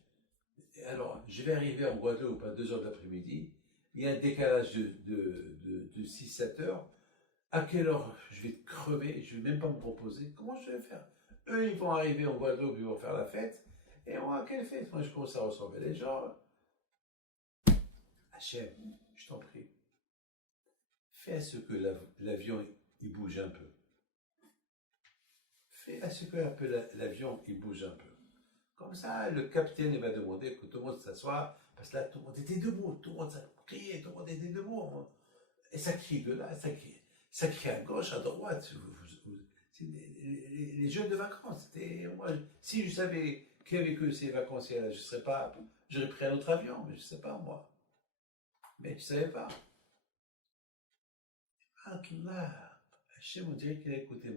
Et alors, je vais arriver en Guadeloupe à 2 heures de l'après-midi, il y a un décalage de 6-7 heures. À quelle heure je vais crever? Je ne vais même pas me proposer. Comment je vais faire? Eux, ils vont arriver en Guadeloupe, ils vont faire la fête. Et moi, quelle fête? Moi, je commence à ressembler les gens. Hachem, je t'en prie, fais à ce que l'avion il bouge un peu. Fais à ce que l'avion il bouge un peu. Comme ça, le capitaine il va demander que tout le monde s'assoie, parce que là, tout le monde était debout, tout le monde criait, tout le monde était debout. Et ça crie de là, ça crie à gauche, à droite. C'est les jeunes de vacances. Moi, si je savais qu'il y avait que ces vacanciers-là, j'aurais pris un autre avion, mais je ne sais pas, moi. Mais je ne savais pas. Ah, là, Hachem, on dirait qu'il a écouté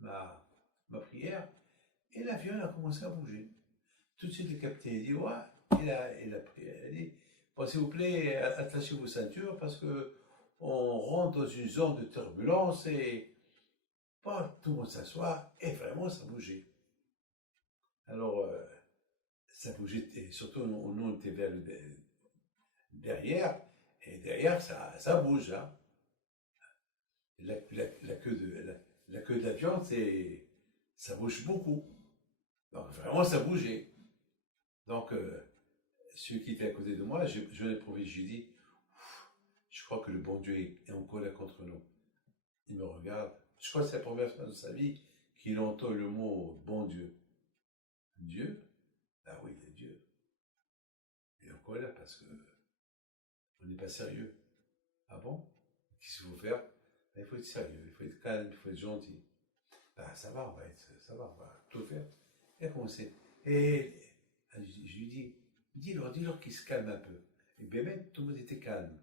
ma prière, et l'avion a commencé à bouger. Tout de suite, le capitaine dit, ouais, il a prié. Il a dit, bon, s'il vous plaît, attachez vos ceintures, parce que on rentre dans une zone de turbulence, et bon, tout le monde s'assoit, et vraiment, ça bougeait. Alors, ça bougeait, et surtout, nous, on était vers derrière, et derrière, ça bouge, hein. La queue de l'avion, ça bouge beaucoup. Donc vraiment, ça bougeait. Donc, celui qui était à côté de moi, je l'ai éprouvé, je lui dis, je crois que le bon Dieu est en colère contre nous. Il me regarde. Je crois que c'est la première fois de sa vie qu'il entend le mot bon Dieu. Dieu? Ah oui, il est Dieu. Il est en colère parce que on n'est pas sérieux. Ah bon? Qu'est-ce qu'il faut faire? Il faut être sérieux, il faut être calme, il faut être gentil. Ben, ça va, on va tout faire. Et a commencé. Et je lui dis, dis-leur qu'ils se calment un peu. Et bien même, tout le monde était calme.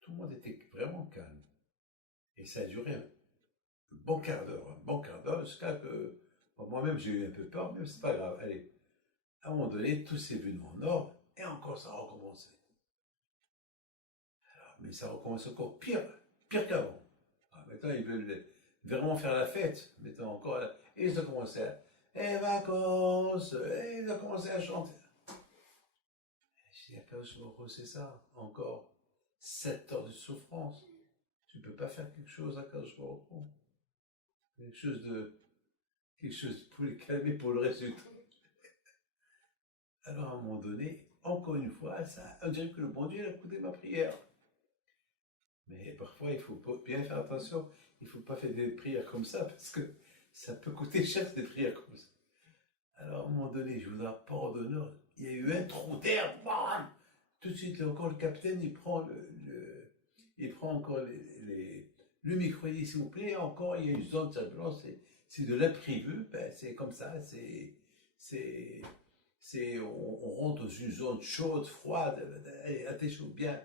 Tout le monde était vraiment calme. Et ça a duré un bon quart d'heure, jusqu'à que moi-même j'ai eu un peu peur, mais c'est pas grave. Allez, à un moment donné, tout s'est venu en ordre, et encore ça a recommencé. Alors, mais ça recommence encore pire qu'avant. Maintenant, ils veulent vraiment faire la fête. Maintenant, encore là. Et ils ont commencé à. Et vacances! Et ils ont commencé à chanter. Je dis, c'est ça, encore 7 heures de souffrance. Tu ne peux pas faire quelque chose à Kadosh Baruch Hu. Quelque chose pour les calmer pour le reste du temps. Alors, à un moment donné, encore une fois, on dirait que le bon Dieu a écouté ma prière. Mais parfois, il faut bien faire attention. Il ne faut pas faire des prières comme ça, parce que ça peut coûter cher des prières comme ça. Alors, à un moment donné, je vous pardonne, il y a eu un trou d'air, bam! Tout de suite, encore le capitaine, il prend encore le micro, il dit, s'il vous plaît, encore, il y a une zone de turbulence, c'est de l'imprévu, ben, c'est comme ça, on rentre dans une zone chaude, froide, attachez-vous bien.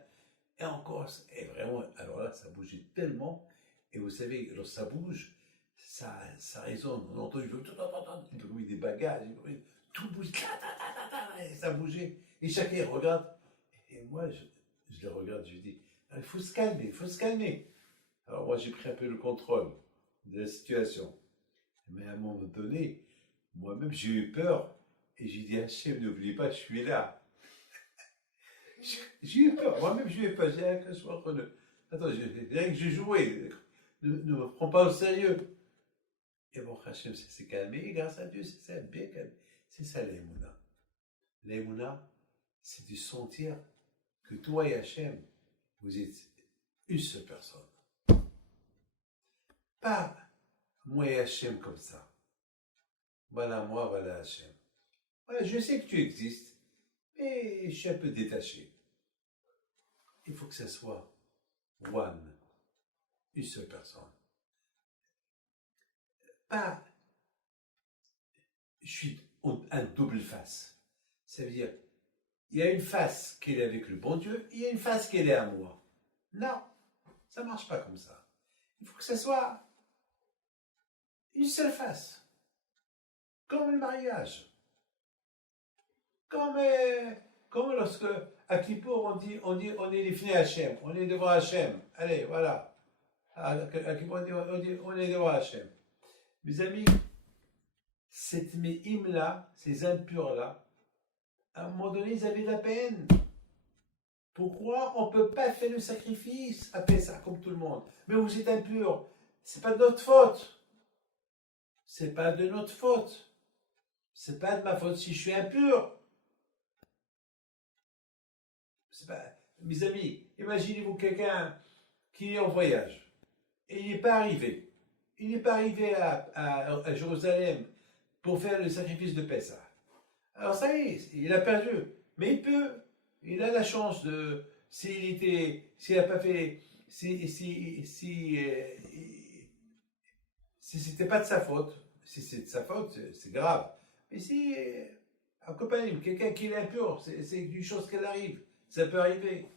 Et encore, et vraiment, alors là, ça bougeait tellement, et vous savez, lorsque ça bouge, ça résonne, on entend le bruit des bagages, tout bouge, et ça bougeait, et chacun regarde, et moi, je le regarde, je lui dis, il faut se calmer. Alors moi, j'ai pris un peu le contrôle de la situation, mais à un moment donné, moi-même, j'ai eu peur, et j'ai dit, Hachem, n'oublie pas, je suis là. J'ai eu peur, moi-même j'ai eu peur, j'ai rien que ce soit entre nous. Attends, rien que j'ai joué, ne me prends pas au sérieux. Et bon, Hachem s'est calmé, et grâce à Dieu, c'est bien calmé. C'est ça l'Emouna. L'Emouna, c'est de sentir que toi et Hachem, vous êtes une seule personne. Pas moi et Hachem comme ça. Voilà moi, voilà Hachem. Voilà, je sais que tu existes, mais je suis un peu détaché. Il faut que ça soit one, une seule personne. Pas, je suis un double face. Ça veut dire, il y a une face qui est avec le bon Dieu, et il y a une face qui est à moi. Non, ça ne marche pas comme ça. Il faut que ça soit une seule face. Comme le mariage. Comme lorsque, à Kippour, on dit, on est les fnei Hachem, on est devant Hachem. Allez, voilà. À Kippour, on est devant Hachem. Mes amis, cette méhim-là, ces impurs-là, à un moment donné, ils avaient de la peine. Pourquoi on ne peut pas faire le sacrifice à Pessah comme tout le monde? Mais vous êtes impurs. C'est pas de notre faute. C'est pas de notre faute. C'est pas de ma faute si je suis impur. C'est pas... Mes amis, imaginez-vous quelqu'un qui est en voyage et il n'est pas arrivé. Il n'est pas arrivé à Jérusalem pour faire le sacrifice de Pessah. Alors ça y est, il a perdu. Mais il peut. Il a la chance de... S'il n'a pas fait... Si c'était pas de sa faute, si c'est de sa faute, c'est grave. Mais si, accompagne quelqu'un qui est impur, c'est une chose qu'elle arrive. Ça peut arriver.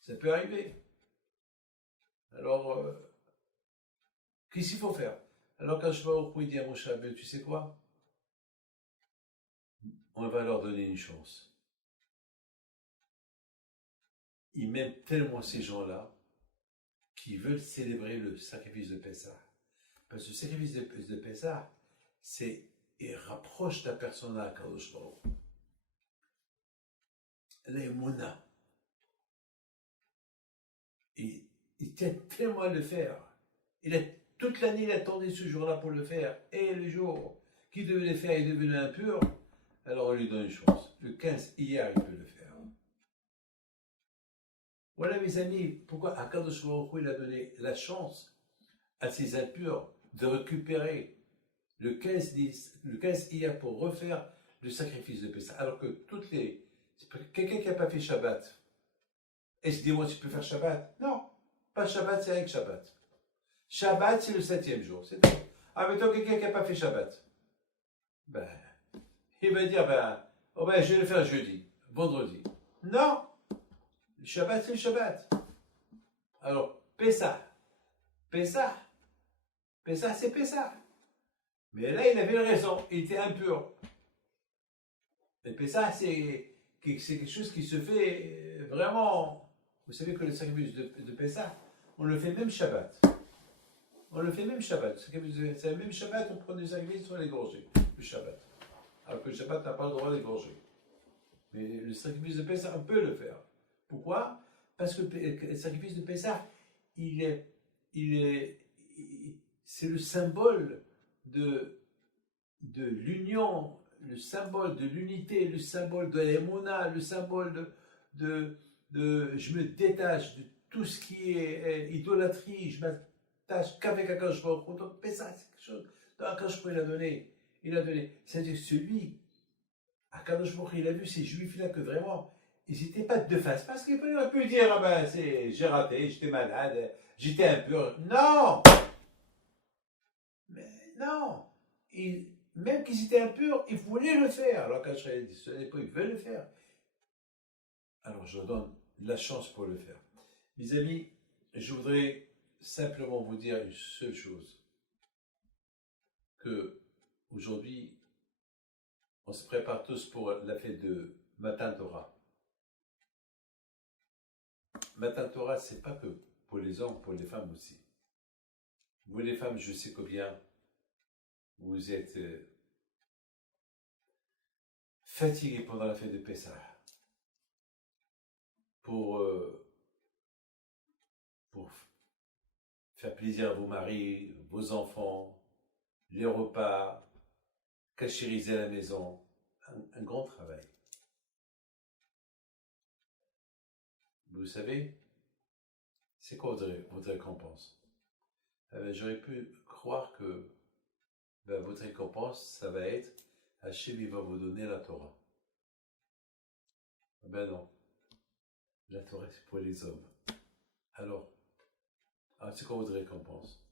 Ça peut arriver. Alors, qu'est-ce qu'il faut faire? Alors, quand je vais au il dit à Moshe Rabbeinu, tu sais quoi? On va leur donner une chance. Ils m'aiment tellement ces gens-là qui veulent célébrer le sacrifice de Pessah. Parce que le sacrifice de Pessah, il rapproche la personne à Kadosh Baruch Hu. L'émouna. Il tient tellement à le faire. Toute l'année, il attendait ce jour-là pour le faire. Et le jour qu'il devait le faire, il est devenu impur. Alors on lui donne une chance. Le 15, hier, il peut le faire. Voilà mes amis, pourquoi Akadosh Baruch Hu, il a donné la chance à ces impurs de récupérer le 15 hier pour refaire le sacrifice de Pessah. Alors que quelqu'un qui n'a pas fait Shabbat, est-ce que dis-moi tu peux faire Shabbat? Non, pas Shabbat, c'est avec Shabbat. Shabbat, c'est le 7e jour, c'est tout. Ah, mettons quelqu'un qui n'a pas fait Shabbat. Ben, il va dire, je vais le faire jeudi, vendredi. Non, le Shabbat, c'est le Shabbat. Alors, Pessah, c'est Pessah. Mais là, il avait raison, il était impur. Et Pessah, c'est quelque chose qui se fait vraiment. Vous savez que le sacrifice de Pessah, on le fait même Shabbat. On le fait même Shabbat. C'est le même Shabbat, on prend des sacrifices sur l'égorger, le Shabbat. Alors que le Shabbat n'a pas le droit d'égorger. Mais le sacrifice de Pessah, on peut le faire. Pourquoi? Parce que le sacrifice de Pessah, c'est le symbole de l'union, le symbole de l'unité, le symbole de l'émona, le symbole de je me détache de tout ce qui est idolâtrie, je m'attache qu'avec Akadosh Baruch Hu. Donc Pessah, c'est quelque chose qu'Akadosh Baruch Hu il a donné. C'est-à-dire celui, Akadosh Baruch Hu, il a vu ces juifs-là que vraiment, ils n'étaient pas de face, parce qu'il aurait pu dire, j'ai raté, j'étais malade, j'étais impur. Non! Mais non! Même qu'ils étaient impurs, ils voulaient le faire. Alors quand je dis, ce n'est pas, ils veulent le faire. Alors je leur donne la chance pour le faire. Mes amis, je voudrais simplement vous dire une seule chose. Que aujourd'hui, on se prépare tous pour la fête de Matan Torah. Matan Torah, c'est pas que pour les hommes, pour les femmes aussi. Vous les femmes, je sais combien vous êtes fatigués pendant la fête de Pessah pour faire plaisir à vos maris, vos enfants, les repas, cachériser la maison, un grand travail. Vous savez, c'est quoi votre récompense? J'aurais pu croire que votre récompense, ça va être Hachem, il va vous donner la Torah. Non, la Torah c'est pour les hommes. Alors c'est quoi votre récompense?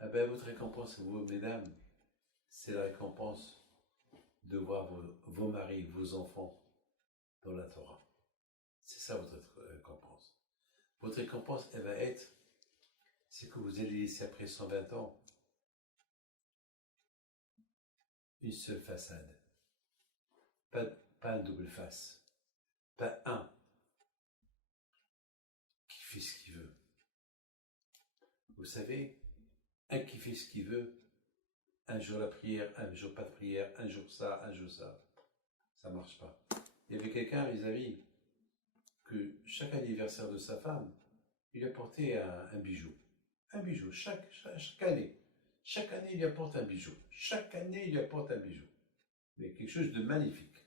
Votre récompense, vous, mesdames, c'est la récompense de voir vos maris, vos enfants dans la Torah. C'est ça votre récompense. Votre récompense, elle va être, c'est que vous allez laisser après 120 ans une seule façade. Pas un double face. Pas un qui fait ce qu'il veut. Vous savez, un qui fait ce qu'il veut, un jour la prière, un jour pas de prière, un jour ça, un jour ça. Ça marche pas. Il y avait quelqu'un, mes amis, que chaque anniversaire de sa femme, il lui apportait un bijou. Un bijou, chaque année. Chaque année, il lui apporte un bijou. Chaque année, il lui apporte un bijou. Mais quelque chose de magnifique.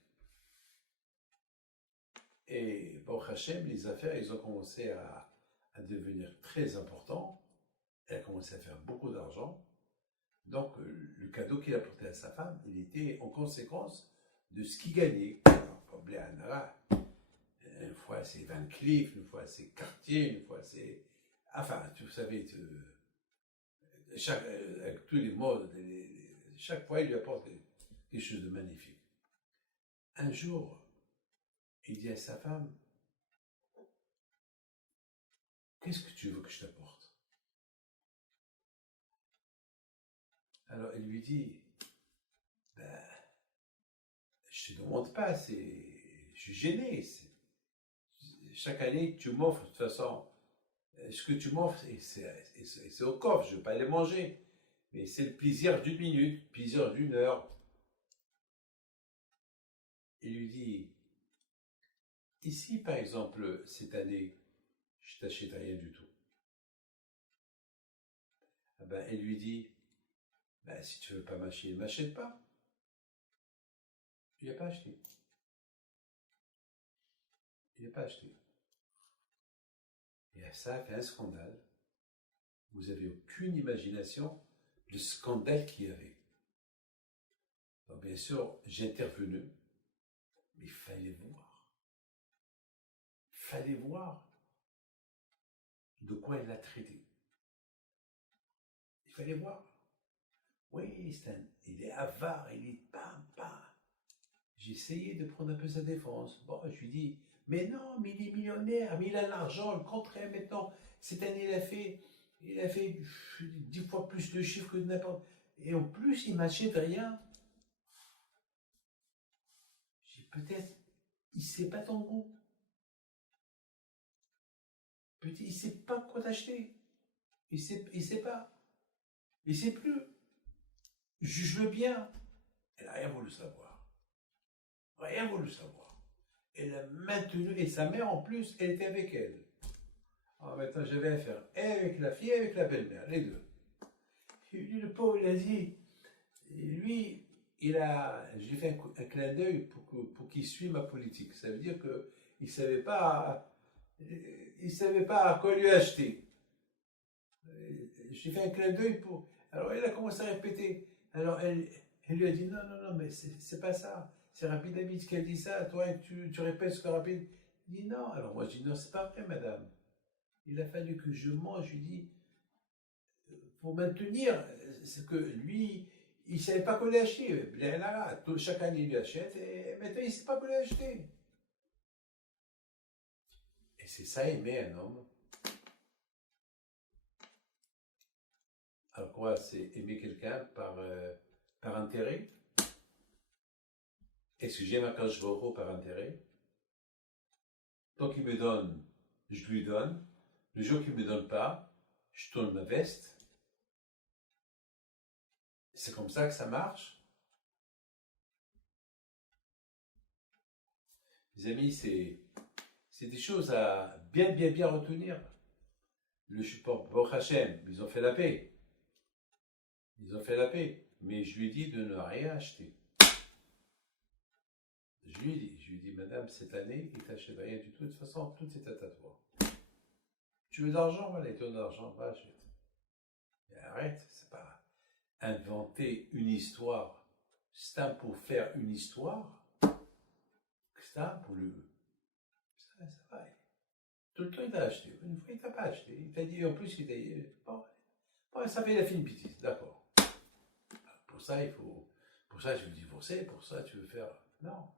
Et bon, Hachem, les affaires, ils ont commencé à devenir très importants. Elle a commencé à faire beaucoup d'argent. Donc, le cadeau qu'il apportait à sa femme, il était en conséquence de ce qu'il gagnait. Comme les Anara, une fois c'est Van Cleef, une fois c'est Cartier, une fois c'est. Enfin, vous savez, avec tous les modes, chaque fois il lui apporte quelque chose de magnifique. Un jour, il dit à sa femme, qu'est-ce que tu veux que je t'apporte? Alors elle lui dit, ben, je te demande pas, je suis gêné. Chaque année, tu m'offres, de toute façon, ce que tu m'offres, c'est au coffre, je ne veux pas les manger. Mais c'est le plaisir d'une minute, plaisir d'une heure. Il lui dit, ici par exemple, cette année, je t'achète rien du tout. Ah ben, elle lui dit, ben, si tu veux pas m'acheter, ne m'achète pas. Il n'a pas acheté. Il n'a pas acheté. Et ça a fait un scandale. Vous n'avez aucune imagination du scandale qu'il y avait. Donc, bien sûr, j'ai intervenu, mais il fallait voir. Il fallait voir de quoi elle l'a traité. Il fallait voir. Oui, il est avare, il est pas. J'ai essayé de prendre un peu sa défense. Bon, je lui dis, mais non, mais il est millionnaire, mais il a l'argent, le contraire maintenant. Cette année, il a fait 10 fois plus de chiffres que n'importe. Et en plus, il m'achète rien. J'ai dit, peut-être, il ne sait pas ton goût. Peut-être, il ne sait pas quoi t'acheter. Il sait pas. Il sait plus. Juge-le bien. Elle n'a rien voulu savoir. Rien voulu savoir. Elle a maintenu, et sa mère en plus, elle était avec elle. Alors maintenant, j'avais affaire avec la fille et avec la belle-mère, les deux. Lui, le pauvre, il a dit, lui, j'ai fait un clin d'œil pour qu'il suive ma politique. Ça veut dire qu'il ne savait pas, à quoi lui acheter. J'ai fait un clin d'œil pour. Alors, il a commencé à répéter. Alors, elle lui a dit, non, mais c'est pas ça. C'est Rapid Habit qui a dit ça. Toi, tu répètes ce que Rapid. Il dit non. Alors, moi, je dis non, c'est pas vrai, madame. Il a fallu que je mange. Je lui dis, pour maintenir, c'est que lui, il ne savait pas quoi lui acheter. Chaque année, il lui achète. Et maintenant, il ne sait pas quoi lui acheter. Et c'est ça, aimer un homme. Alors quoi, c'est aimer quelqu'un par intérêt? Est-ce que j'aime Akadosh Baruch Hu par intérêt? Tant qu'il me donne, je lui donne. Le jour qu'il ne me donne pas, je tourne ma veste. C'est comme ça que ça marche. Mes amis, c'est des choses à bien retenir. Le support Baruch Hashem, ils ont fait la paix. Ils ont fait la paix. Mais je lui ai dit de ne rien acheter. Je lui ai dit, madame, cette année, il ne t'achète rien du tout. De toute façon, tout est à toi. Tu veux d'argent? Voilà, il te donne d'argent, va, achète. Et arrête, c'est pas inventer une histoire. C'est un pour faire une histoire. C'est un pour le. Ça va. Tout le temps, il t'a acheté. Une fois, il t'a pas acheté. Il t'a dit, en plus, il t'a dit, bon, ça fait la fine bêtise, d'accord. Pour ça, pour ça, tu veux divorcer, pour ça, tu veux faire. Non.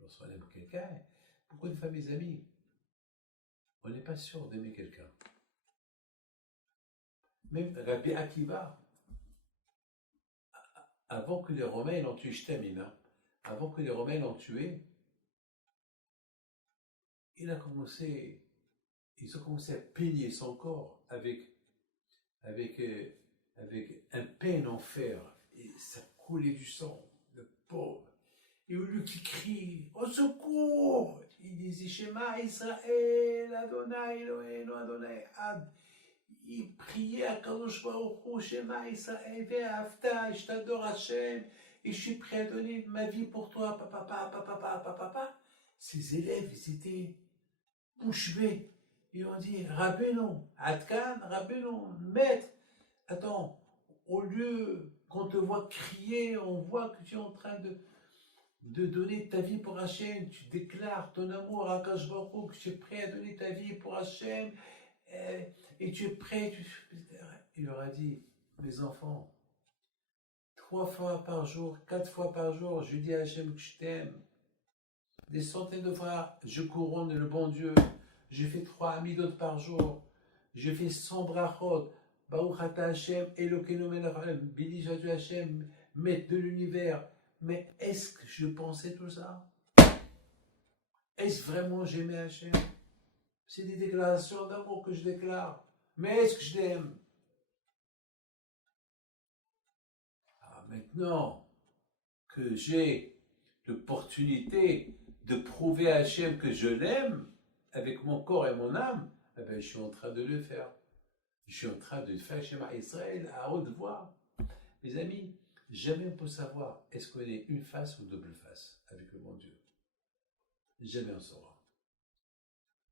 Lorsqu'on aime quelqu'un, beaucoup de familles amies, on n'est pas sûr d'aimer quelqu'un. Même Rabbi Akiva, avant que les Romains l'ont tué, je termine, avant que les Romains l'ont tué, ils ont commencé à peigner son corps avec avec un peine en fer, et ça coulait du sang, le pauvre. Et au lieu qu'il crie, au secours, il disait Shema Israël, Adonai Eloheinu, Adonai Ad. Il priait à Kadosh Baruch Hu, Shema Israël, Ve'afta, je t'adore Hachem, et je suis prêt à donner ma vie pour toi, papa, papa, papa, papa, papa. Ses élèves, ils étaient bouche bée. Ils ont dit, Rabbeinu, Adkan, Rabbeinu, maître, attends, au lieu qu'on te voit crier, on voit que tu es en train de donner ta vie pour Hachem, tu déclares ton amour à Akash Baruch, que tu es prêt à donner ta vie pour Hachem, et tu es prêt, il leur a dit, mes enfants, 3 fois par jour, 4 fois par jour, je dis à Hachem que je t'aime, des centaines de fois, je couronne le bon Dieu, je fais 3 amidot par jour, je fais 100 brachot, Baruch Ata Hachem, Elokeinu melech haolam, béni soit Hachem, maître de l'univers. Mais est-ce que je pensais tout ça? Est-ce vraiment j'aimais Hachem? C'est des déclarations d'amour que je déclare. Mais est-ce que je l'aime? Maintenant que j'ai l'opportunité de prouver à Hachem que je l'aime, avec mon corps et mon âme, eh bien, je suis en train de le faire. Je suis en train de faire Shema Israël à haute voix. Mes amis, jamais on peut savoir est-ce qu'on est une face ou double face avec le bon Dieu. Jamais on saura.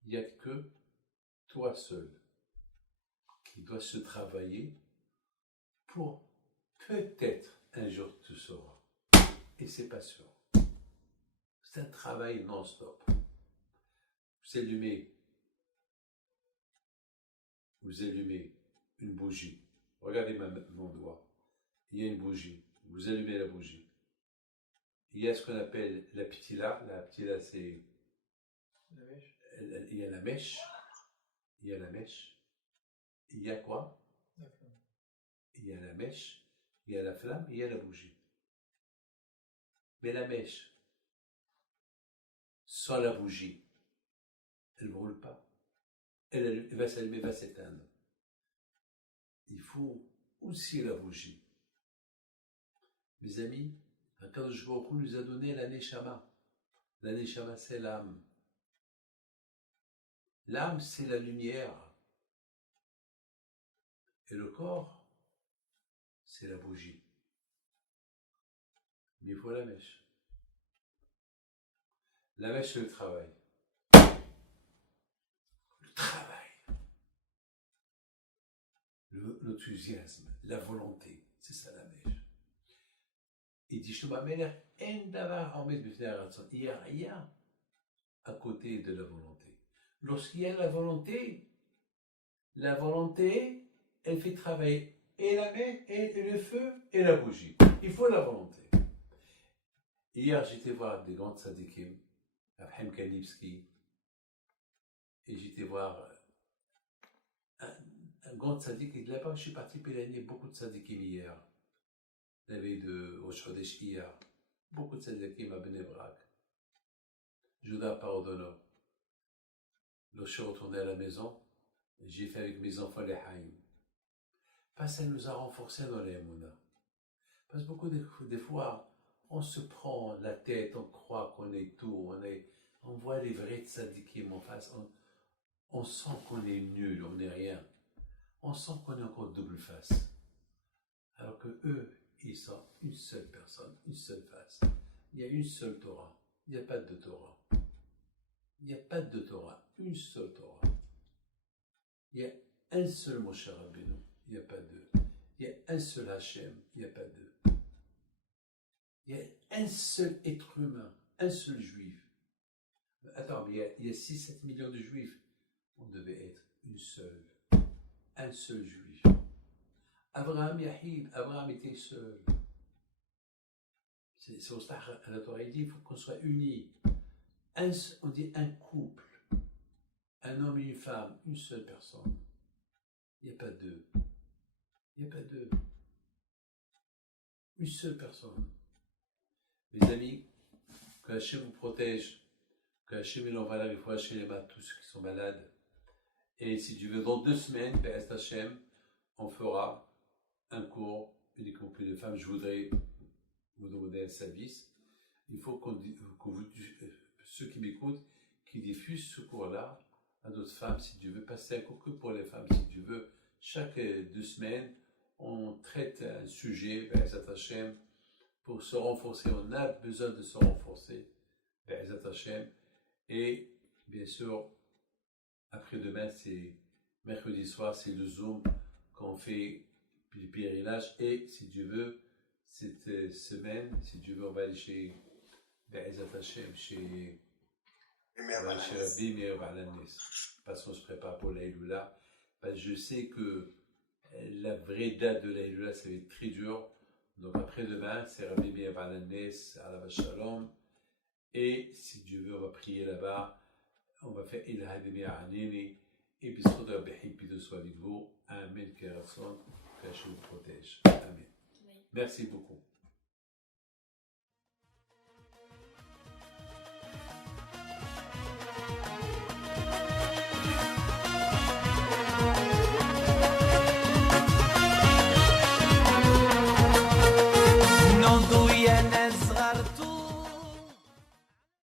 Il n'y a que toi seul qui dois se travailler pour peut-être un jour tu sauras. Et c'est pas sûr. C'est un travail non-stop. Vous allumez une bougie. Regardez mon doigt. Il y a une bougie. Vous allumez la bougie. Il y a ce qu'on appelle la ptila. La ptila, c'est... La mèche. Il y a la mèche. Il y a la mèche. Il y a quoi? La flamme. Il y a la mèche. Il y a la flamme. Il y a la bougie. Mais la mèche, sans la bougie, elle ne brûle pas. Elle va s'allumer, va s'éteindre. Il faut aussi la bougie. Mes amis, Akadosh Baruch Hu nous a donné la Neshama. La Neshama, c'est l'âme. L'âme, c'est la lumière. Et le corps, c'est la bougie. Mais il faut la mèche. La mèche, c'est le travail. Le travail. L'enthousiasme, la volonté. C'est ça la mèche. Il dit, il n'y a rien à côté de la volonté. Lorsqu'il y a la volonté, elle fait travailler et la mèche, et le feu, et la bougie. Il faut la volonté. Hier, j'étais voir des grands tzadikim, Abraham Kanivski, et j'étais voir un grand tzadik, et de là-bas, je suis parti pèleriner beaucoup de tzadikim hier. La veille de Rosh Chodesh hier, beaucoup de tzadikim à Bnei Brak. Judas Parodono. Lorsque je suis retourné à la maison, j'ai fait avec mes enfants les haïm. Parce que ça nous a renforcés dans les Mouna. Parce que beaucoup des fois, on se prend la tête, on croit qu'on est tout, on voit les vrais tzadikim en face, on sent qu'on est nul, on n'est rien. On sent qu'on est encore double face. Alors que eux, ils sont une seule personne, une seule face. Il y a une seule Torah. Il n'y a pas de Torah. Il n'y a pas de Torah. Une seule Torah. Il y a un seul Moshe Rabbeinu. Il n'y a pas deux. Il y a un seul Hachem. Il n'y a pas deux. Il y a un seul être humain. Un seul juif. Attends, mais il y a 6-7 millions de juifs. On devait être une seule. Un seul juif. Abraham Yahid, Abraham était seul. C'est au stade à la Torah, il dit il faut qu'on soit unis. On dit un couple. Un homme et une femme, une seule personne. Il n'y a pas deux. Il n'y a pas deux. Une seule personne. Mes amis, que Hachem vous protège, que Hachem il envoie la fois chez les tous ceux qui sont malades. Et si tu veux, dans 2 semaines, Père Hachem, on fera un cours uniquement pour les femmes. Je voudrais vous demander un service. Il faut ceux qui m'écoutent, qui diffusent ce cours-là à d'autres femmes. Si tu veux passer un cours que pour les femmes, si tu veux, chaque 2 semaines, on traite un sujet, Be'ezat Hashem, pour se renforcer. On a besoin de se renforcer, Be'ezat Hashem. Et bien sûr, après-demain, c'est mercredi soir, c'est le Zoom qu'on fait le pèlerinage. Et si tu veux, cette semaine, si tu veux, on va aller chez Be'ezat Hashem, chez Rabbi Meir Baal HaNes, parce qu'on se prépare pour l'Aïloula. Parce que je sais que la vraie date de l'Aïloula, ça va être très dur. Donc après-demain, c'est Rabbi Meir Baal HaNes, Alav Shalom. Et si Dieu veut, on va prier là-bas. On va faire Ilaha Meir Aneni. Et puis, ce Rabbi Himpido soit avec vous. Amen, Kerason, que Hachem vous protège. Amen. Merci beaucoup.